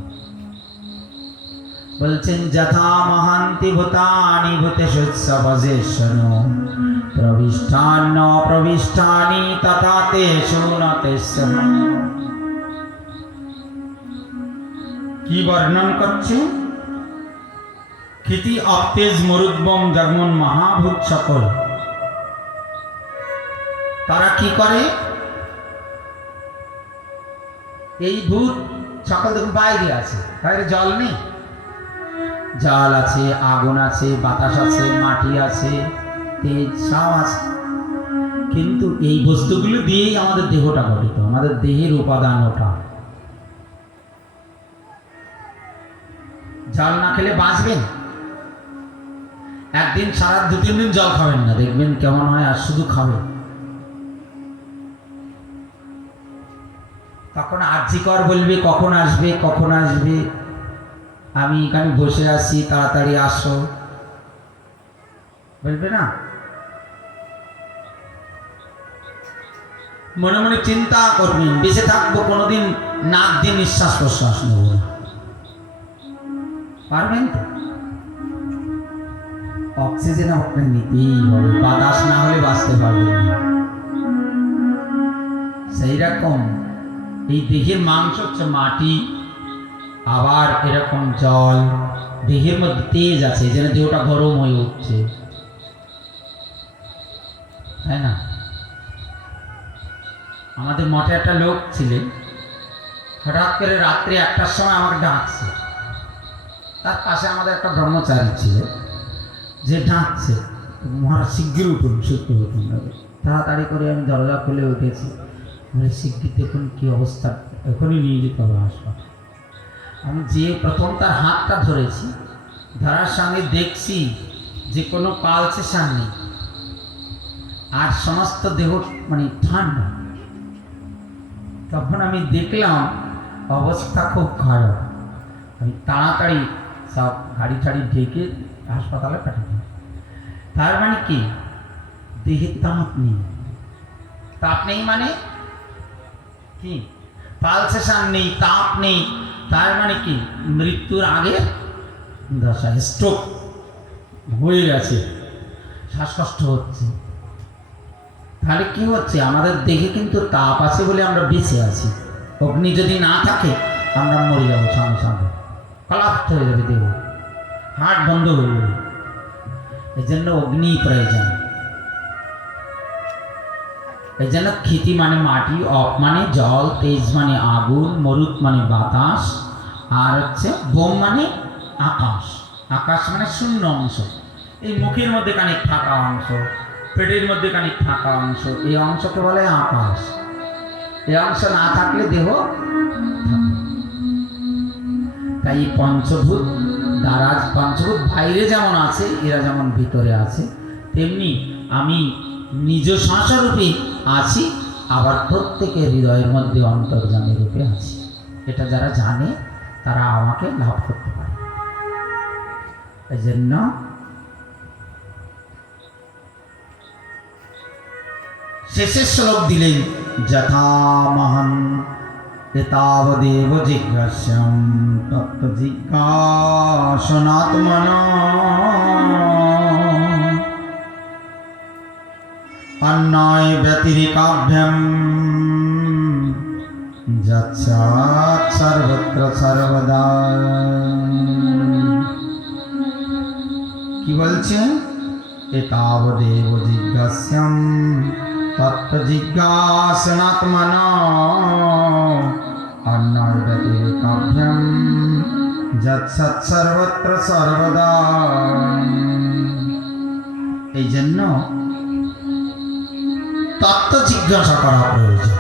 বলছেন যথা মহান্তি ভূতানি ভূতেষুৎসবশেষণ প্রবিষ্টান্য প্রবিষ্টানি তথা তেষু ন তেষুঃ। কি বর্ণন করছে? ক্ষিতি অপ্তেজ মরুদ্বম যেমন মহাভূত সকল, তারা কি করে? এই ভূত সকাল দেখুন বাইরে আছে, বাইরে জল নেই? জল আছে, আগুন আছে, বাতাস আছে, মাটি আছে, তেজ সব আছে। কিন্তু এই বস্তুগুলো দিয়েই আমাদের দেহটা গঠিত, আমাদের দেহের উপাদান ওটা। জল না খেলে বাঁচবেন? একদিন সারা 2-3 দিন জল খাবেন না, দেখবেন কেমন হয়, আর শুধু খাবেন। তখন আর্যিকর বলবে কখন আসবে, কখন আসবে, আমি এখানে বসে আছি, তাড়াতাড়ি আসো, বলবে না? মনে মনে চিন্তা করবেন, বেঁচে থাকবো, কোনোদিন নাক দিয়ে নিঃশ্বাস প্রশ্বাস নেব না। পারবেন তো? অক্সিজেন আপনার নিতেই হবে, বাতাস না হলে বাঁচতে পারবেন না। সেই রকম এই দেহের মাংস হচ্ছে মাটি, আবার এরকম জল, দেহের মধ্যে তেজ আছে, যেন দেহটা গরম হয়ে উঠছে, তাই না? আমাদের মঠে একটা লোক ছিলেন, হঠাৎ করে রাত্রে 1টার সময় আমাকে ডাকছে। তার পাশে আমাদের একটা ব্রহ্মচারী ছিল, যে ডাকছে, মহারাজ শিগগির উঠুন, শিগগির উঠুন। তাড়াতাড়ি করে আমি দরজা খুলে উঠেছি, মানে শিগগির দেখুন কী অবস্থা, এখনই নিয়ে যেতে হবে হাসপাতালে। আমি যে প্রথম তার হাতটা ধরেছি, ধরার সঙ্গে দেখছি যে কোনো পালসেশন নেই, আর সমস্ত দেহ মানে ঠান্ডা। তখন আমি দেখলাম অবস্থা খুব খারাপ। আমি তাড়াতাড়ি সব গাড়ি টাড়ি ঢেকে হাসপাতালে পাঠিয়ে দিই। তার মানে কি, দেহে তাপ নেই। তাপ নেই মানে কি? পালসেশন নেই, তাপ নেই, তার মানে কি, মৃত্যুর আগে দশা, স্ট্রোক হয়ে গেছে, শ্বাসকষ্ট হচ্ছে। তাহলে কি হচ্ছে, আমাদের দেহে কিন্তু তাপ আছে বলে আমরা বেঁচে আছি। অগ্নি যদি না থাকে আমরা মরে যাবো সঙ্গে সঙ্গে, কলাপ্ত হয়ে যাবে দেহ, হার্ট বন্ধ হয়ে যাবে। এই জন্য অগ্নি প্রয়োজন। এই জন্য ক্ষিতি মানে মাটি, অপ মানে জল, তেজ মানে আগুন, মরুত মানে বাতাস, আর হচ্ছে বোম মানে আকাশ। আকাশ মানে শূন্য অংশ, এই মুখের মধ্যে খানিক ফাঁকা অংশ, পেটের মধ্যে খানিক ফাঁকা অংশ, এই অংশকে বলে আকাশ। এই অংশ না থাকলে দেহ থাকে। তাই পঞ্চভূত দ্বারা, পঞ্চভূত বাইরে যেমন আছে, এরা যেমন ভিতরে আছে, তেমনি আমি নিজ সংসারূপে আছি, আবার প্রত্যেকের হৃদয়ের মধ্যে অন্তর্যামী রূপে আছি। এটা যারা জানে তারা আমাকে লাভ করতে পারে। এই জন্য শেষের শ্লোক দিলেন, যথামহং এতাবদেব জিজ্ঞাস্যম তত্ত্ব জিজ্ঞাসনাত্মনা অন্যায় ব্যতিরেকাভ্যাম যৎসাৎ সর্বত্র সর্বদা। কি বলছে? এতাবদেব জিজ্ঞাস্যম তত্ত্ব জিজ্ঞাসনাত্মনা অন্যায় ব্যতিরেকাভ্যাম যৎসাৎ সর্বত্র সর্বদা। এই জন্য তত্ত্ব জিজ্ঞাসা করা প্রয়োজন।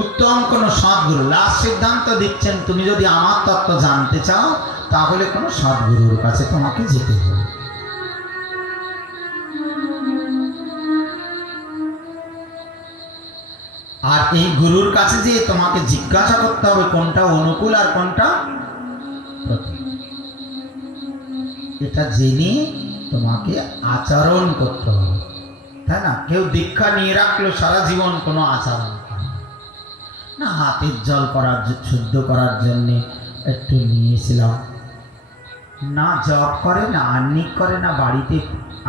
উত্তম কোনো সদ্গুরু লাস্ট সিদ্ধান্ত দিচ্ছেন, তুমি যদি আমার তত্ত্ব জানতে চাও তাহলে কোনো সদ্গুরুর কাছে তোমাকে যেতে হবে। আর এই গুরুর কাছে যে তোমাকে জিজ্ঞাসা করতে হবে কোনটা অনুকূল আর কোনটা প্রতিকূল। এটা জেনে তোমাকে আচরণ করতে হবে, তাই না? কেউ দীক্ষা নিয়ে রাখলো সারা জীবন কোনো আচরণ করে না, হাতের জল করার শুদ্ধ করার জন্যে একটু নিয়েছিলাম, না জপ করে, না আহ্নিক করে, না বাড়িতে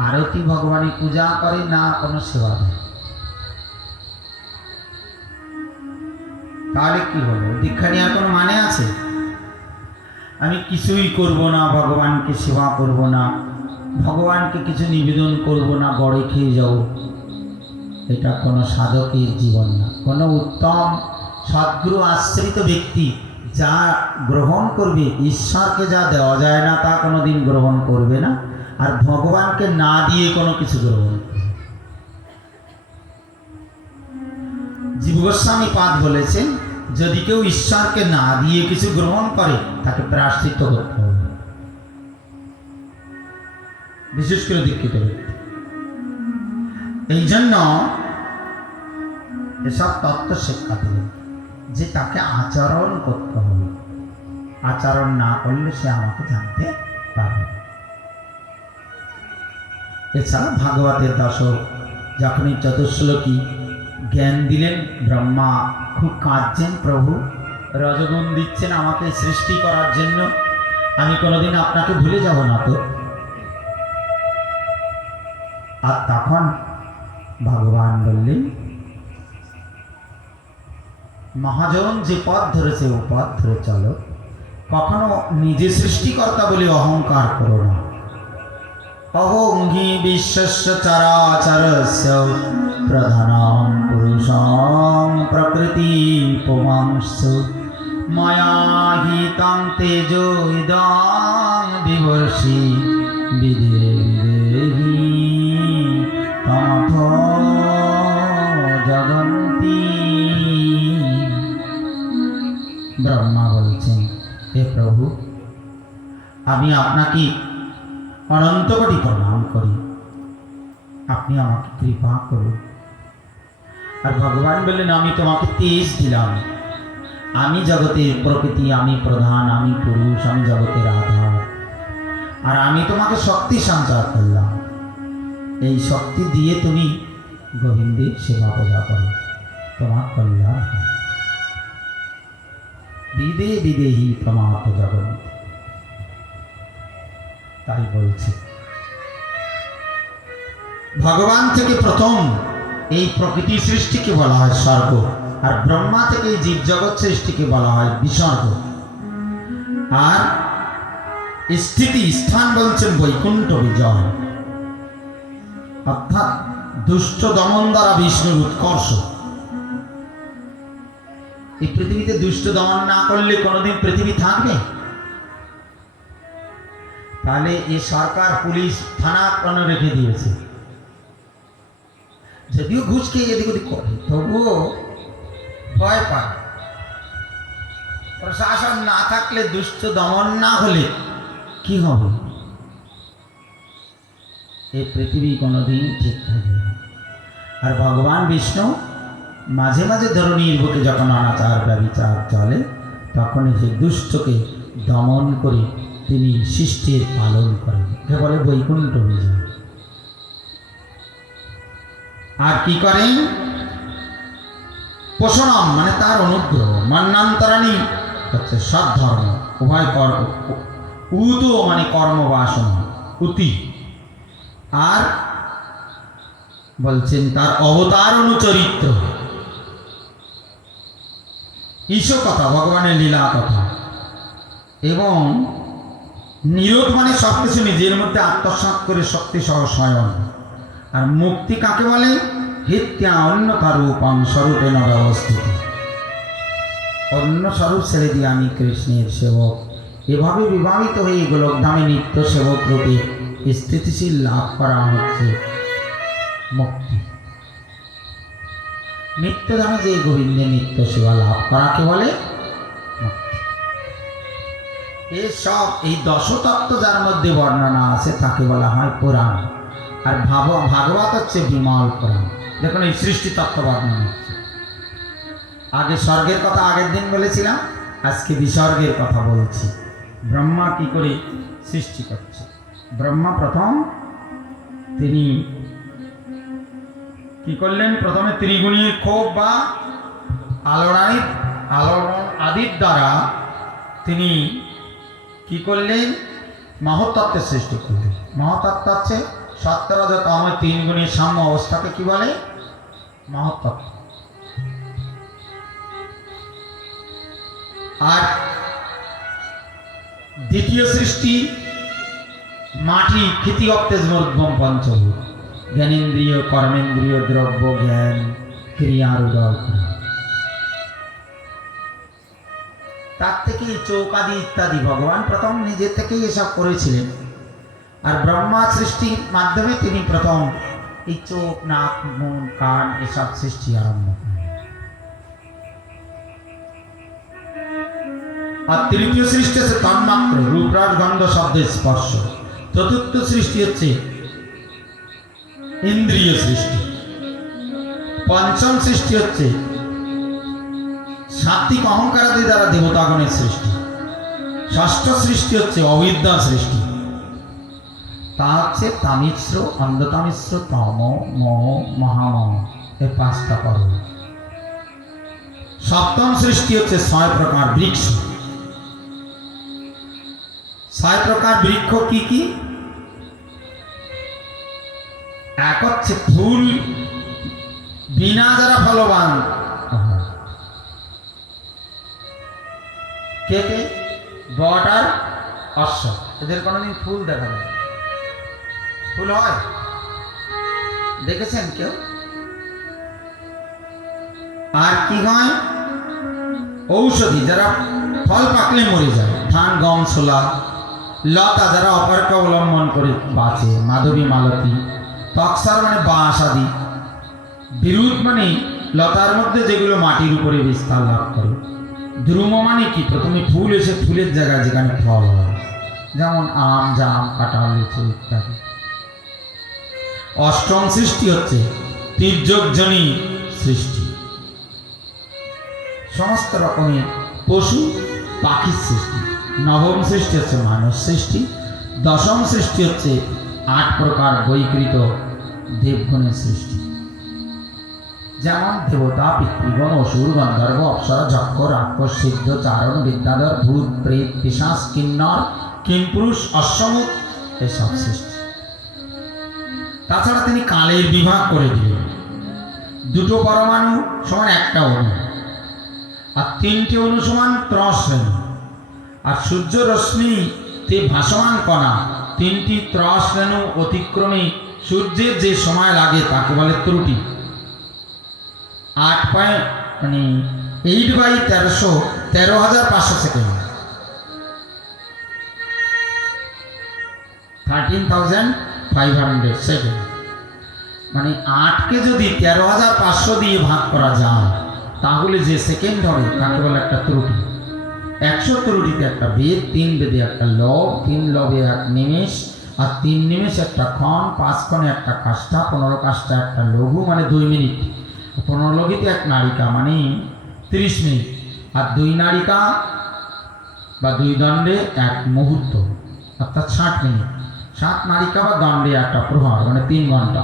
আরতি ভগবানের পূজা করে, না কোনো সেবা দেয়। তাহলে কি হলো? দীক্ষা নেওয়ার কোনো মানে আছে? আমি কিছুই করব না, ভগবানকে সেবা করব না, ভগবানকে কিছু নিবেদন করব না, গড়ে খেয়ে যাও, এটা কোনো সাধকের জীবন না। কোনো উত্তম সদ্গুরু আশ্রিত ব্যক্তি যা গ্রহণ করবে, ঈশ্বরকে যা দেওয়া যায় না তা কোনো দিন গ্রহণ করবে না, আর ভগবানকে না দিয়ে কোনো কিছু গ্রহণ করবে। জীব গোস্বামী পাদ বলেছেন, যদি কেউ ঈশ্বরকে না দিয়ে কিছু গ্রহণ করে তাকে প্রায়শ্চিত্ত করতে হবে, বিশেষ করে দীক্ষিত ব্যক্তি। এই জন্য এসব তত্ত্ব শিক্ষা দিলেন যে তাকে আচরণ করতে হবে, আচরণ না করলে সে আমাকে জানতে পারবে না। এছাড়া ভাগবতের দশক যখনই চতুশ্লোকী জ্ঞান দিলেন, ব্রহ্মা খুব কাঁদছেন, প্রভু রজগুণ দিচ্ছেন আমাকে সৃষ্টি করার জন্য, আমি কোনোদিন আপনাকে ভুলে যাব না তো। আর তখন ভগবান বললেন, মহাজন যে পথ ধরেছে ও পথ ধরে চলো, কখনো নিজে সৃষ্টিকর্তা বলে অহংকার করো না। অহং হি বিশ্বস্য চরাচরস্য প্রধানং পুরুষং প্রকৃতি পুমাংশ ময়া হি তং তেজো ইদং বিবর্ষি বিদেহি তমথ জগন্তি। ব্রহ্মা বলছেন, হে প্রভু, আমি আপনাকে অনন্ত কোটি প্রণাম করি, আপনি আমাকে কৃপা করুন। আর ভগবান বললেন, আমি তোমাকে তেজ দিলাম, আমি জগতের প্রকৃতি, আমি প্রধান, আমি পুরুষ, আমি জগতের আধার, আর আমি তোমাকে শক্তি সঞ্চার করলাম। এই শক্তি দিয়ে তুমি গোবিন্দের সেবা পূজা করো, তোমার কল্যাণ হয়। বিদে বিদেহি প্রমাত জগন্নাথ। তাই বলছে, ভগবান থেকে প্রথম এই প্রকৃতি সৃষ্টিকে বলা হয় স্বর্গ, আর ব্রহ্মা থেকে এই জীব জগৎ সৃষ্টিকে বলা হয় বিসর্গ। আর স্থিতি স্থান বলছেন বৈকুণ্ঠ বিজয়, অর্থাৎ দুষ্ট দমন দ্বারা বিষ্ণুর উৎকর্ষ। এই পৃথিবীতে দুষ্ট দমন না করলে কোনোদিন পৃথিবী থাকবে? তাহলে এই সরকার, পুলিশ, থানা কেন রেখে দিয়েছে? যদিও ঘুষ খেয়ে এদিক ওদিক করে, তবুও ভয় পায়। প্রশাসন না থাকলে, দুষ্ট দমন না হলে কি হবে? এই পৃথিবী কোনোদিন ঠিক থাকবে না। আর ভগবান বিষ্ণু মাঝে মাঝে ধরণীর বুকে যখন অনাচার ব্যভিচার চলে, তখন সেই দুষ্টকে দমন করে তিনি সৃষ্টির পালন করেন, যে বলে বৈকুণ্ঠ বিজয়। আর কি করেন? পোষণম মানে তার অনুগ্রহ, মন্নান্তরাণী হচ্ছে সদ্ধর্ম, উভয় কর্ম, উত মানে কর্মবাসনা, উতি, আর বলছেন তার অবতার অনুচরিত্র, ঈশ কথা, ভগবানের লীলা কথা, এবং নিরোধ মানে সবকিছু নিজের মধ্যে আত্মসাৎ করে শক্তি সহ স্বয়ং। আর মুক্তি কাকে বলে? হিত্যা অন্যথা রূপং স্বরূপেণ ব্যবস্থিত, অন্য স্বরূপ ছেড়ে দিয়ে আমি কৃষ্ণের সেবক, এভাবে বিভাবিত হয়ে গোলকধামে নিত্য সেবক রূপে স্থিতিশীল লাভ করা হচ্ছে মুক্তি। নিত্যধামে যে গোবিন্দের নিত্য সেবা লাভ করাকে বলে মুক্তি। এসব এই দশতত্ত্ব যার মধ্যে বর্ণনা আছে তাকে বলা হয় পুরাণ। আর ভাগবত হচ্ছে বিমল পুরাণ। দেখুন, এই সৃষ্টি তত্ত্ব বর্ণনা হচ্ছে। আগে স্বর্গের কথা আগের দিন বলেছিলাম, আজকে বিসর্গের কথা বলছি। ব্রহ্মা কি করে সৃষ্টি করছে? ব্রহ্মা প্রথম তিনি কি করলেন? প্রথমে ত্রিগুণীর ক্ষোভ বা আলোড়ন আদির দ্বারা তিনি কি করলেন? মহত্তত্ত্বের সৃষ্টি করলেন। মহত্তত্ত্ব হচ্ছে সত্তরজতম তিন গুণের সাম্য অবস্থাকে কি বলে? মহত্তত্ত্ব। আর দ্বিতীয় সৃষ্টি মাটি, ক্ষিতি অপ্তেজ মরুদ্ভম পঞ্চভূত, জ্ঞানেন্দ্রিয় কর্মেন্দ্রিয় দ্রব্য জ্ঞান ক্রিয়ার উদয় করা। তার থেকেই চৌকাদি ইত্যাদি ভগবান প্রথম নিজে থেকেই এসব করেছিলেন। আর ব্রহ্মা সৃষ্টির মাধ্যমে তিনি প্রথম এই চোখ নাক মন কান এসব সৃষ্টি আরম্ভ করেন। আর তৃতীয় সৃষ্টি হচ্ছে তন্মাত্র রূপরস গন্ধ শব্দ স্পর্শ। চতুর্থ সৃষ্টি হচ্ছে ইন্দ্রিয় সৃষ্টি। পঞ্চম সৃষ্টি হচ্ছে সাত্বিক অহংকারাদি দ্বারা দেবতাগণের সৃষ্টি। ষষ্ঠ সৃষ্টি হচ্ছে অবিদ্যা সৃষ্টি। তা হচ্ছে তামিশ্র অন্ধতামিশ্র তম মোহ মহামহ এই পাঁচটা পর্ব। সপ্তম সৃষ্টি হচ্ছে 6 প্রকার বৃক্ষ। 6 প্রকার বৃক্ষ কি কি? এক হচ্ছে ফুল বিনা যারা ফলবান, কে কে? বট আর অশ্ব, এদের কোনোদিন ফুল দেখা যায়? ফুল হয় দেখেছেন কেউ? আর কি হয়? ঔষধি যারা ফল পাকলে মরে যায়, ধান গম ছোলা। লতা যারা অপরকে অবলম্বন করে বাঁচে, মাধবী মালতী। তক্সার মানে বাঁশ আদি। বিরুদ মানে লতার মধ্যে যেগুলো মাটির উপরে বিস্তার লাভ করে। দ্রুম মানে কি? প্রথমে ফুল এসে ফুলের জায়গায় যেখানে ফল হয়, যেমন আম জাম কাঁঠাল লিচু ইত্যাদি। অষ্টম সৃষ্টি হচ্ছে তির্যকজনী সৃষ্টি, সমস্ত রকমের পশু পাখির সৃষ্টি। নবম সৃষ্টি হচ্ছে মানব সৃষ্টি। দশম সৃষ্টি হচ্ছে 8 প্রকার বৈকৃত দেবগণের সৃষ্টি, যেমন দেবতা পিতৃগণ অসুর গন্ধর্ব অপ্সরা যক্ষ রাক্ষস সিদ্ধ চারণ বিদ্যাধর ভূত প্রেত পিশাচ কিন্নর কিমপুরুষ অশ্বমুখ এসব সৃষ্টি। তাছাড়া তিনি কালের বিভাগ করে দিলেন। 2 পরমাণু সমান 1টা অণু, আর 3টে অণু সমান 3 শ্রেণী। আর সূর্য রশ্মিতে ভাসমান কণা 3টি 3 শ্রেণী অতিক্রমে সূর্যের যে সময় লাগে তাকে বলে ত্রুটি। 8/1300 সেকেন্ড, 13,500 সেকেন্ড। মানে 8কে যদি 13,500 দিয়ে ভাগ করা যায় তাহলে যে সেকেন্ড হবে তাকে বলে একটা ত্রুটি। 100 ত্রুটিতে একটা বেদ, 3 বেদে একটা লব, 3 লবে 1 নিমেষ, আর 3 নিমেষ একটা ক্ষণ, 5 ক্ষণে একটা কাষ্ঠা, 15 কাষ্ঠা একটা লঘু মানে 2 মিনিট, 15 লঘিতে 1 নাড়িকা মানে 30 মিনিট, আর 2 নাড়িকা বা 2 দণ্ডে 1 মুহূর্ত অর্থাৎ 60 মিনিট। 7 নাড়িকা বা দণ্ডে একটা প্রহর মানে 3 ঘন্টা।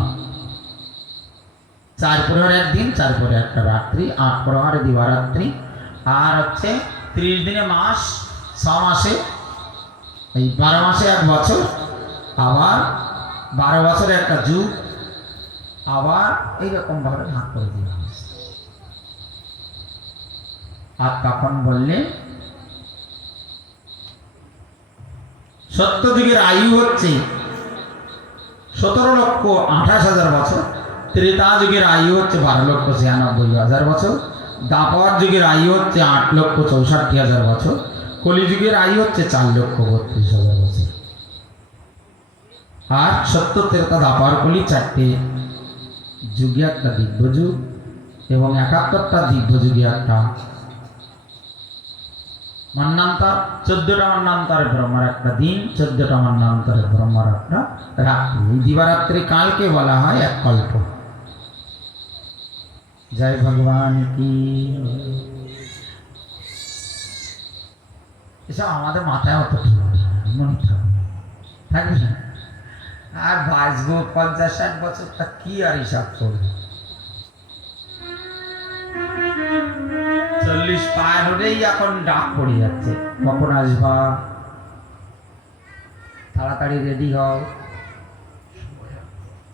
4 প্রহর 1 দিন, 4 প্রহরে একটা রাত্রি, 8 প্রহরে দিবারাত্রি। আর হচ্ছে 30 দিনে মাস, 6 মাসে এই 12 মাসে 1 বছর, আবার 12 বছরে একটা যুগ, আবার এইরকম ভাবে ভাগ করে দেওয়া হয়েছে। আর তখন বললে সত্য যুগের আয়ু হচ্ছে 17,28,000 বছর। ত্রেতা যুগের আয়ু হচ্ছে 12,96,000 বছর। দ্বাপর যুগের আয়ু হচ্ছে 8,64,000 বছর। কলিযুগের আয়ু হচ্ছে 4,32,000 বছর। আর সত্য ত্রেতা দ্বাপর কলি 4টে যুগে একটা দিব্য যুগ, এবং 71টা দিব্য যুগে একটা মন্বন্তর। 14টা মন্বন্তরে ব্রহ্মার একটা দিন, 14টা মন্বন্তরে ব্রহ্মার একটা রাত্রি। এই দিবারাত্রি কালকে বলা হয় 1 কল্প। জয় ভগবান কি। এসব আমাদের মাথায় অত মনে থাকবে না। আর বাঁচবো 50-60 বছর, তা কি আর হিসাব করবে? 40 পার হলেই এখন ডাক পড়ে যাচ্ছে, কখন আসবা, তাড়াতাড়ি রেডি হও,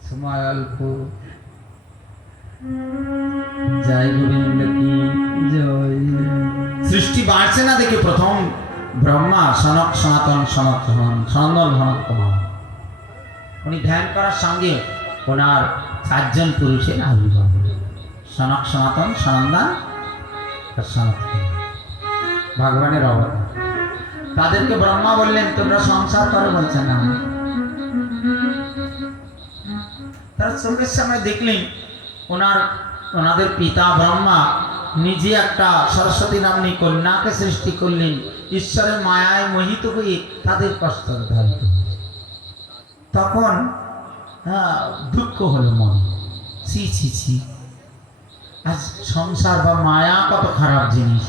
সময় অল্প। জয় গোবিন্দ কি জয়। সৃষ্টি বাড়ছে না দেখে প্রথম ব্রহ্মা সনক সনাতন সনাতন সনন্দন ভনত কুমার উনি ধ্যান করার সঙ্গে ওনার 4 জন পুরুষের আবির্ভাব হলো। সনক, সনাতন, সনন্দন আর সনাতন, ভগবানের অবতার। তাদেরকে ব্রহ্মা বললেন তোমরা সংসার করো, বলছে না। তারা চোখের সামনে দেখলেন ওনাদের পিতা ব্রহ্মা নিজে একটা সরস্বতী নামনী কন্যাকে সৃষ্টি করলেন। ঈশ্বরের মায়ায় মোহিত হয়ে তাদের কষ্ট ধারিত। তখন দুঃখ হলো মনে, ছি ছি ছি, আজ সংসার বা মায়া কত খারাপ জিনিস,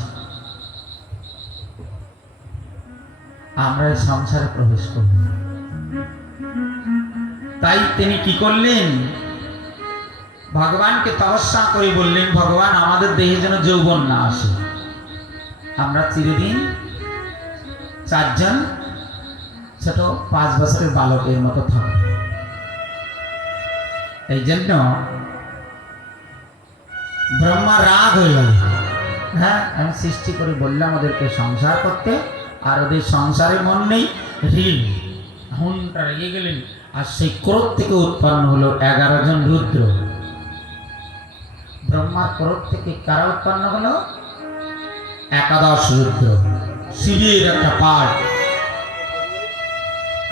আমরা এই সংসারে প্রবেশ করব। তাই তিনি কি করলেন, ভগবানকে তপস্যা করে বললেন, ভগবান আমাদের দেহে যেন যৌবন না আসে, আমরা চিরদিন 4 জন ছোট 5 বছরের বালকের মতো থাকব। এই জন্য ব্রহ্মা রাগ হয়ে গেল। হ্যাঁ, আমি সৃষ্টি করে বললাম ওদেরকে সংসার করতে, আর ওদের সংসারে মন নেই, ঋণ হুনটা রেগে গেলেন। আর সেই ক্রোধ থেকে উৎপন্ন হলো 11 জন রুদ্র। ব্রহ্মার ক্রোধ থেকে কারা উৎপন্ন হলো? 11 রুদ্র, শিবের একটা পার্ট।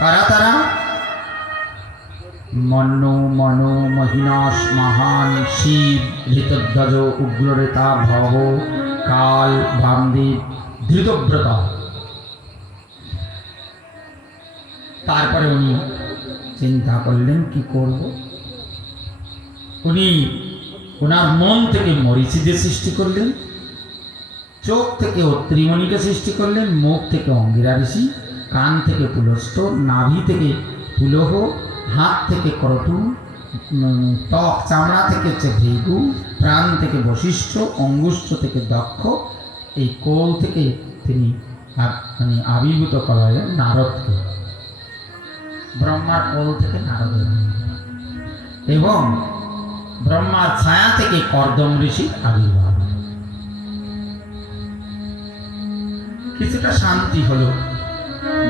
কারা তারা? মনো মনো মহিনাস মহান, শিব, ঋতধ্বজ, উগ্ররেতা, ভব, কাল, বামদেব, ধৃতব্রত। তারপরে উনি চিন্তা করলেন কি করব। উনি ওনার মন থেকে মরিচিকে সৃষ্টি করলেন, চোখ থেকে অত্রিমণিকে সৃষ্টি করলেন, মুখ থেকে অঙ্গিরা ঋষি, কান থেকে পুলস্ত, নাভি থেকে পুলহ, হাত থেকে করটু, ত্বক চামড়া থেকে হচ্ছে ভৃগু, প্রাণ থেকে বশিষ্ঠ, অঙ্গুষ্ঠ থেকে দক্ষ, এই কোল থেকে তিনি আবির্ভূত করালেন নারদকে। ব্রহ্মার কোল থেকে নারদের, এবং ব্রহ্মার ছায়া থেকে কর্দম ঋষির আবির্ভাব। কিছুটা শান্তি হলো,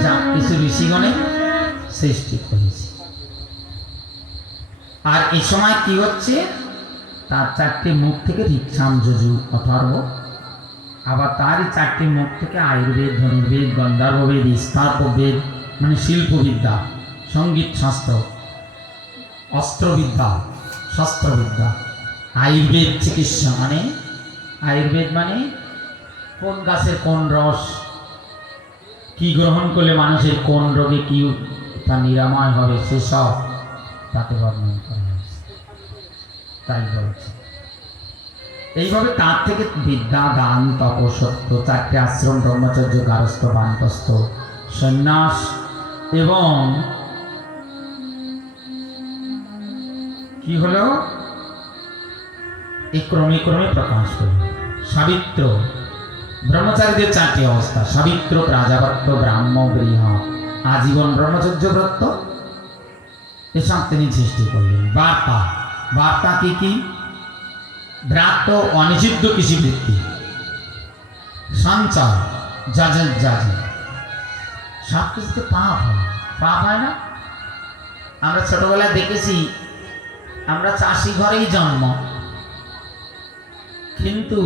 যা কিছু ঋষিগণে সৃষ্টি করেছে। আর এই সময় কি হচ্ছে, তার 4টি মুখ থেকে ঋক্সাম, যজু, অথর্ব, আবার তারই 4টি মুখ থেকে আয়ুর্বেদ, ধনুর্বেদ, গন্ধর্ববেদ, স্থাপবেদ মানে শিল্পবিদ্যা, সঙ্গীত শাস্ত্র, অস্ত্রবিদ্যা, শস্ত্রবিদ্যা, আয়ুর্বেদ চিকিৎসা মানে, আয়ুর্বেদ মানে কোন গাছের কোন রস কি গ্রহণ করলে মানুষের কোন রোগে কি তা নিরাময় হবে, সেসব তাতে বর্ণনা করা হয়েছে। তাই বলছে এইভাবে তার থেকে বিদ্যা, দান, তপ, সত্য, 4টে আশ্রম, ব্রহ্মচর্য, গারস্থ, বানপ্রস্থ, সন্ন্যাস এবং কি হলো, এই ক্রমে ক্রমে প্রকাশ হল। সাবিত্র, ব্রহ্মচারীদের 4টি অবস্থা, সাবিত্র, প্রাজাপত্য, ব্রাহ্ম, গৃহ, আজীবন ব্রহ্মচর্য ব্রত, এসব তিনি সৃষ্টি করলেন। বার্তা, বার্তা কি কি? ব্রাত্য, অনিষিদ্ধ কৃষিবৃত্তি, সঞ্চয়, যাজের যাজে, সব কিছুতে পাপ হয়। পাপ হয় না? আমরা ছোটবেলায় দেখেছি, আমরা চাষি ঘরেই জন্ম, কিন্তু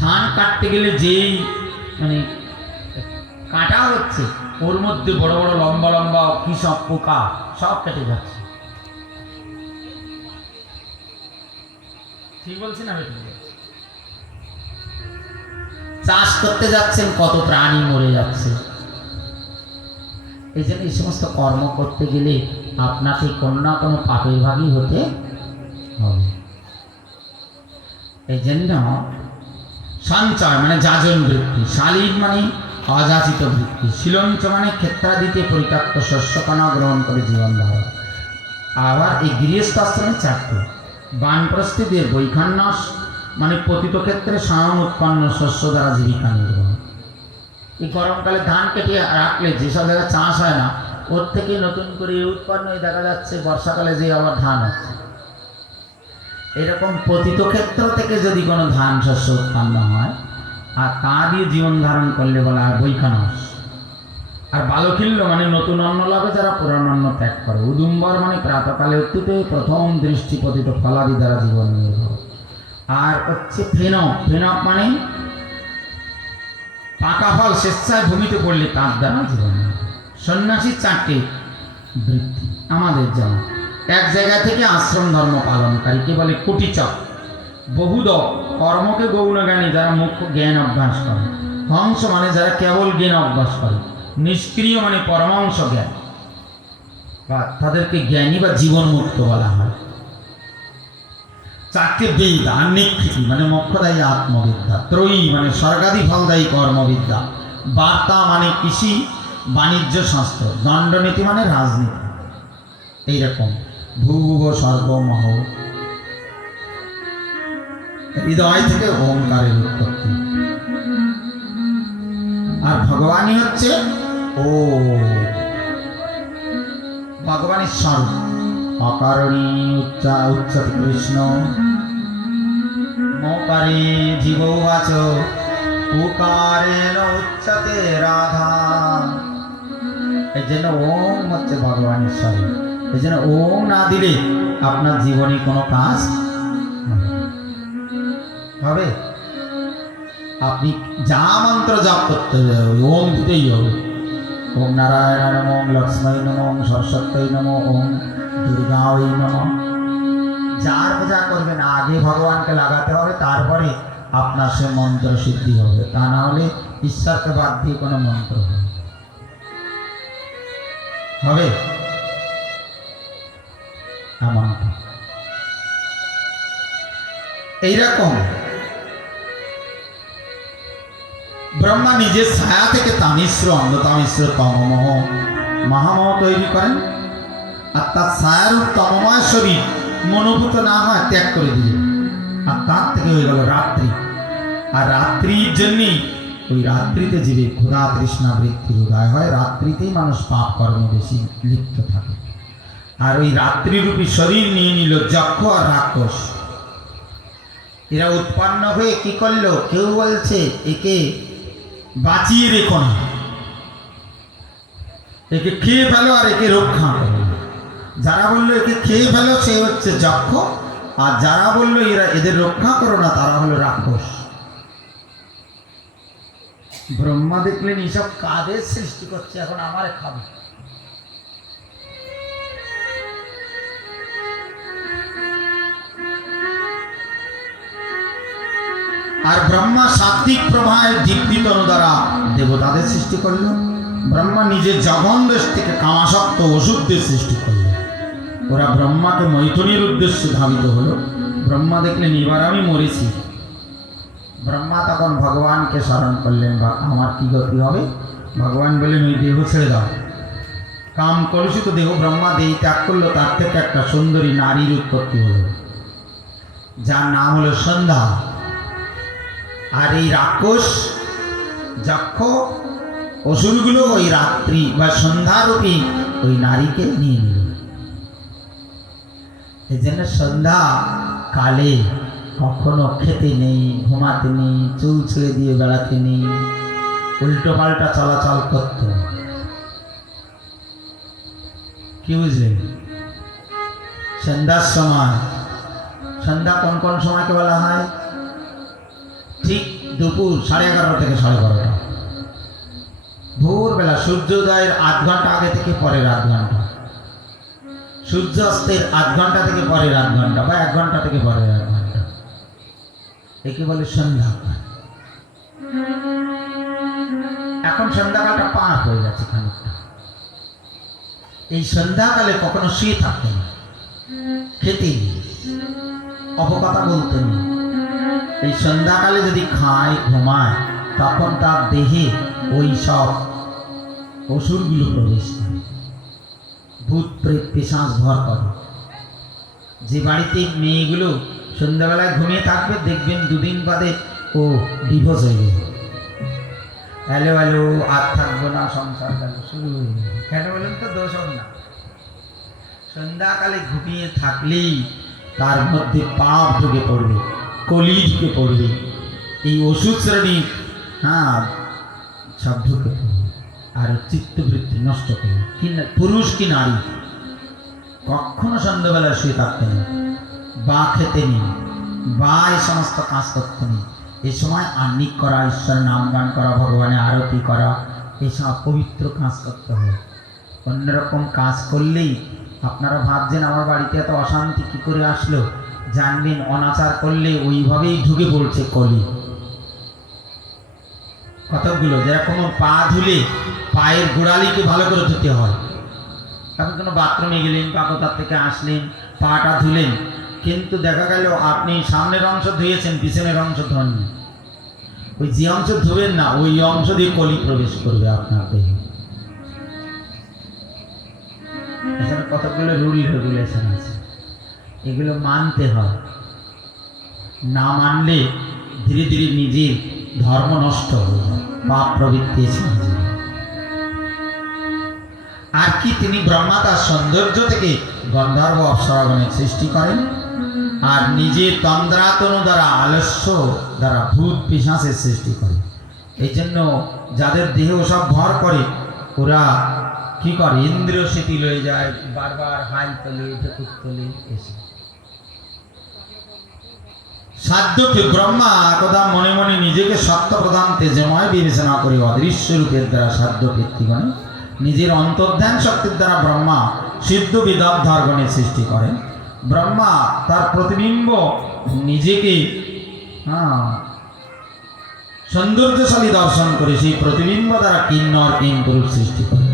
ধান কাটতে গেলে যেই কাটা হচ্ছে, ওর মধ্যে বড় বড় লম্বা লম্বা কি সব পোকা, সব কেটে যাচ্ছে। ঠিক বলছি না? চাষ করতে যাচ্ছেন, কত প্রাণী মরে যাচ্ছে। এই জন্য এই সমস্ত কর্ম করতে গেলে আপনাকে কোনো না কোনো পাপের ভাগই হতে হবে। এই জন্য সঞ্চয় মানে যাজন বৃত্তি, শালীন মানে অযাচিত বৃত্তি, শিলঞ্চ মানে ক্ষেত্রাদিতে পরিত্যক্ত শস্যকণা গ্রহণ করে জীবন ধারণ। আবার এই গৃহস্থাশ্রমে 4টে, বানপ্রস্থিতের বৈখান্যাস মানে পতিত ক্ষেত্রে স্বয়ং উৎপন্ন শস্য দ্বারা জীবিকা নির্বাহ। এই গরমকালে ধান কেটে রাখলে যেসব জায়গায় চাষ হয় না, ওর থেকে নতুন করে উৎপন্ন দেখা যাচ্ছে বর্ষাকালে যে আবার ধান হচ্ছে। এরকম পতিত ক্ষেত্র থেকে যদি কোনো ধান শস্য উৎপন্ন হয়, আর তা দিয়ে জীবন ধারণ করলে বলা হয় বৈখানস। আর বালখিল্য মানে নতুন অন্ন লাভে যারা পুরানো অন্ন ত্যাগ করে। উদুম্বর মানে প্রাতকালে উত্থিত প্রথম দৃষ্টি পতিত ফলাদি দ্বারা জীবন নির্ভর। আর হচ্ছে ফেনক, ফেনক মানে পাকা ফল স্বেচ্ছায় ভূমিতে পড়লে তার দ্বারা জীবন নির্ভর। সন্ন্যাসী চারটে বৃত্তি আমাদের যেমন, এক জায়গা থেকে আশ্রম ধর্ম পালনকারীকে বলে কুটিচক, বহুদ কর্মকে গৌণজ্ঞানী যারা মুখ্য জ্ঞান অভ্যাস করে, হংস মানে যারা কেবল জ্ঞান অভ্যাস করে, নিষ্ক্রিয় মানে পরমাংশ জ্ঞান বা তাদেরকে জ্ঞানী বা জীবন মুক্ত বলা হয়। চারটে বেদ, আন্নিক্ষিতি মানে মোক্ষদায়ী আত্মবিদ্যা, ত্রয়ী মানে স্বর্গাদি ফলদায়ী কর্মবিদ্যা, বার্তা মানে কৃষি বাণিজ্য শাস্ত্র, দণ্ডনীতি মানে রাজনীতি। এইরকম ভূভুব স্বর্গ মহ, হৃদয় থেকে ওঙ্কারের উৎপত্তি। আর ভগবানই হচ্ছে ও ভগবানের স্বরূপ। অকারণী উচ্চতি কৃষ্ণ, মকারে জীব বাচ, উকারেণ উচ্চতে রাধা। এই জন্য ওম হচ্ছে ভগবানের স্বরূপ। এই জন্য ওম না দিলে আপনার জীবনে কোনো কাজ হবে। আপনি যা মন্ত্র জাপ করতে হবে ওম দিতেই হবে। ওম নারায়ণ নম, ওম লক্ষ্মী নম, ওম সরস্বতী নম, ওম দুর্গাই নম। যার পূজা করবেন আগে ভগবানকে লাগাতে হবে, তারপরে আপনার সে মন্ত্র সিদ্ধি হবে। তা না হলে ঈশ্বরকে বাদ দিয়ে কোনো মন্ত্র হবে এমনটা। এইরকম ব্রহ্মা নিজের ছায়া থেকে তামিশ্র, অন্ধতামিশ্র, তমমহ মহামহ তৈরি করেন। আর তার ছায়ারূপ তমময় শরীর মনোভূত না হয় ত্যাগ করে দিলেন। আর তার থেকে হয়ে গেল রাত্রি। আর রাত্রির জন্যই ওই রাত্রিতে জীবে ক্ষুধা তৃষ্ণা বৃত্তির উদয় হয়। রাত্রিতেই মানুষ পাপ কর্ম বেশি লিপ্ত থাকে। আর ওই রাত্রিরূপী শরীর নিয়ে নিল যক্ষ আর রাক্ষস। এরা উৎপন্ন হয়ে কি করলো? কেউ বলছে একে বাঁচিয়ে রেখো না, একে খেয়ে ফেলো আর একে রক্ষা করো। যারা বললো একে খেয়ে ফেলো সে হচ্ছে যক্ষ, আর যারা বললো এরা এদের রক্ষা করো না তারা হলো রাক্ষস। ব্রহ্মা দেখলেন এইসব কাদের সৃষ্টি করছে, এখন আমারে খাবে। আর ব্রহ্মা সাত্বিক প্রভায় দীপ্তি তনু দ্বারা দেবতাদের সৃষ্টি করল। ব্রহ্মা নিজের জঘন দেশ থেকে কামাসক্ত ওষুধদের সৃষ্টি করল। ওরা ব্রহ্মাকে মৈথুনের উদ্দেশ্যে ধাবিত হলো। ব্রহ্মা দেখলেন এবার আমি মরেছি। ব্রহ্মা তখন ভগবানকে স্মরণ করলেন, বা আমার কি গতি হবে? ভগবান বললেন ওই দেহ ছেড়ে দাও। কাম কলুষিত দেহ ব্রহ্মা দেহ ত্যাগ করলো। তার থেকে একটা সুন্দরী নারীর উৎপত্তি হলো, যার নাম হলো সন্ধ্যা। আর এই রাক্ষস যক্ষ অসুরগুলো ওই রাত্রি বা সন্ধ্যারূপী ওই নারীকে নিয়ে নিল। এই জন্য সন্ধ্যা কালে কখনো খেতে নেই, ঘুমাতে নেই, চুল ছেড়ে দিয়ে বেড়াতে নেই, উল্টো পাল্টা চলাচল করত। কি বুঝলেন? সন্ধ্যার সময়, সন্ধ্যা কোন কোন সময়কে বলা হয়? ঠিক দুপুর 11:30 থেকে 12:30, ভোরবেলা সূর্যোদয়ের 8 ঘন্টা আগে থেকে পরের 8 ঘন্টা, সূর্যাস্তের 8 ঘন্টা থেকে পরের 8 ঘন্টা, বা 1 ঘন্টা থেকে পরের 1 ঘন্টা, একে বলে সন্ধ্যাকাল। এখন সন্ধ্যাকালটা পার হয়ে গেছে খানিকটা। এই সন্ধ্যাকালে কখনো শুয়ে থাকতেন, খেতে নেই, অপকথা বলতেন। এই সন্ধ্যাকালে যদি খায় ঘুমায় তখন তার দেহে ওই সব অসুরগুলো প্রবেশ করে, ভূত প্রেত পিশাচ ভর করে। যে বাড়িতে মেয়েগুলো সন্ধ্যাবেলায় ঘুমিয়ে থাকবে দেখবেন 2 দিন বাদে ও ডিভোর্স হয়ে যাবে। হ্যালো হ্যালো আর থাকবো না, সংসার গেল, শুরু হয়ে যাবে। কেন বলেন তো? দোষ হবে না। সন্ধ্যাকালে ঘুমিয়ে থাকলেই তার মধ্যে পাপ ঢুকে পড়বে, কলি ঢুকে পড়বে, এই ওষুধ শ্রেণী সব ঢুকে পড়বে। আর চিত্তবৃত্তি নষ্ট করে কি পুরুষ কি নারী কখনো সন্ধ্যাবেলা শুয়ে থাকতে নেই, বা খেতে নেই, বা এই সমস্ত কাজ করতে নেই। এই সময় আহ্নিক করা, ঈশ্বরের নাম গান করা, ভগবানের আরতি করা, এইসব পবিত্র কাজ করতে হয়। অন্যরকম কাজ করলেই আপনারা ভাবছেন আমার বাড়িতে এত অশান্তি কী করে আসলো, জানবেন অনাচার করলে ওইভাবেই ঢুকে পড়ছে কলি। কতকগুলো যেরকম পা ধুলে পায়ের গোড়ালিকে ভালো করে ধুতে হয়। আপনি কোনো বাথরুমে গেলেন বা কোথার থেকে আসলেন, পাটা ধুলেন, কিন্তু দেখা গেল আপনি সামনের অংশ ধুয়েছেন, পিছনের অংশ ধোননি। ওই যে অংশ ধুবেন না ওই অংশ দিয়ে কলি প্রবেশ করবে আপনার দেহে। এখানে কতগুলো রুল রেগুলেশন আছে, এগুলো মানতে হয়। না মানলে ধীরে ধীরে নিজের ধর্ম নষ্ট হয়ে যায়, পাপ প্রবৃত্তি এসে হাজির হয়। আর কি তিনি ব্রহ্মা তার সৌন্দর্য থেকে গন্ধর্ব অপ্সরাগণের সৃষ্টি করেন, আর নিজের তন্দ্রাতনু দ্বারা আলস্য দ্বারা ভূত পিশাচের সৃষ্টি করে। এই জন্য যাদের দেহে সব ভর করে ওরা কি করে, ইন্দ্রিয় শিথিল হয়ে যায়, বারবার হাই তোলে, ঢেকুর তোলে। এসে সাধ্যকে ব্রহ্মা একদা মনে মনে নিজেকে সত্য প্রধান তেজময় বিবেচনা করে অদৃশ্য রূপের দ্বারা সাধ্য কীর্তিগণে নিজের অন্তর্ধ্যান শক্তির দ্বারা ব্রহ্মা সিদ্ধ বিদগ্ধগণের সৃষ্টি করেন। ব্রহ্মা তার প্রতিবিম্ব নিজেকে সৌন্দর্যশালী দর্শন করে সেই প্রতিবিম্ব দ্বারা কিন্নর কিঙ্করূপ সৃষ্টি করে।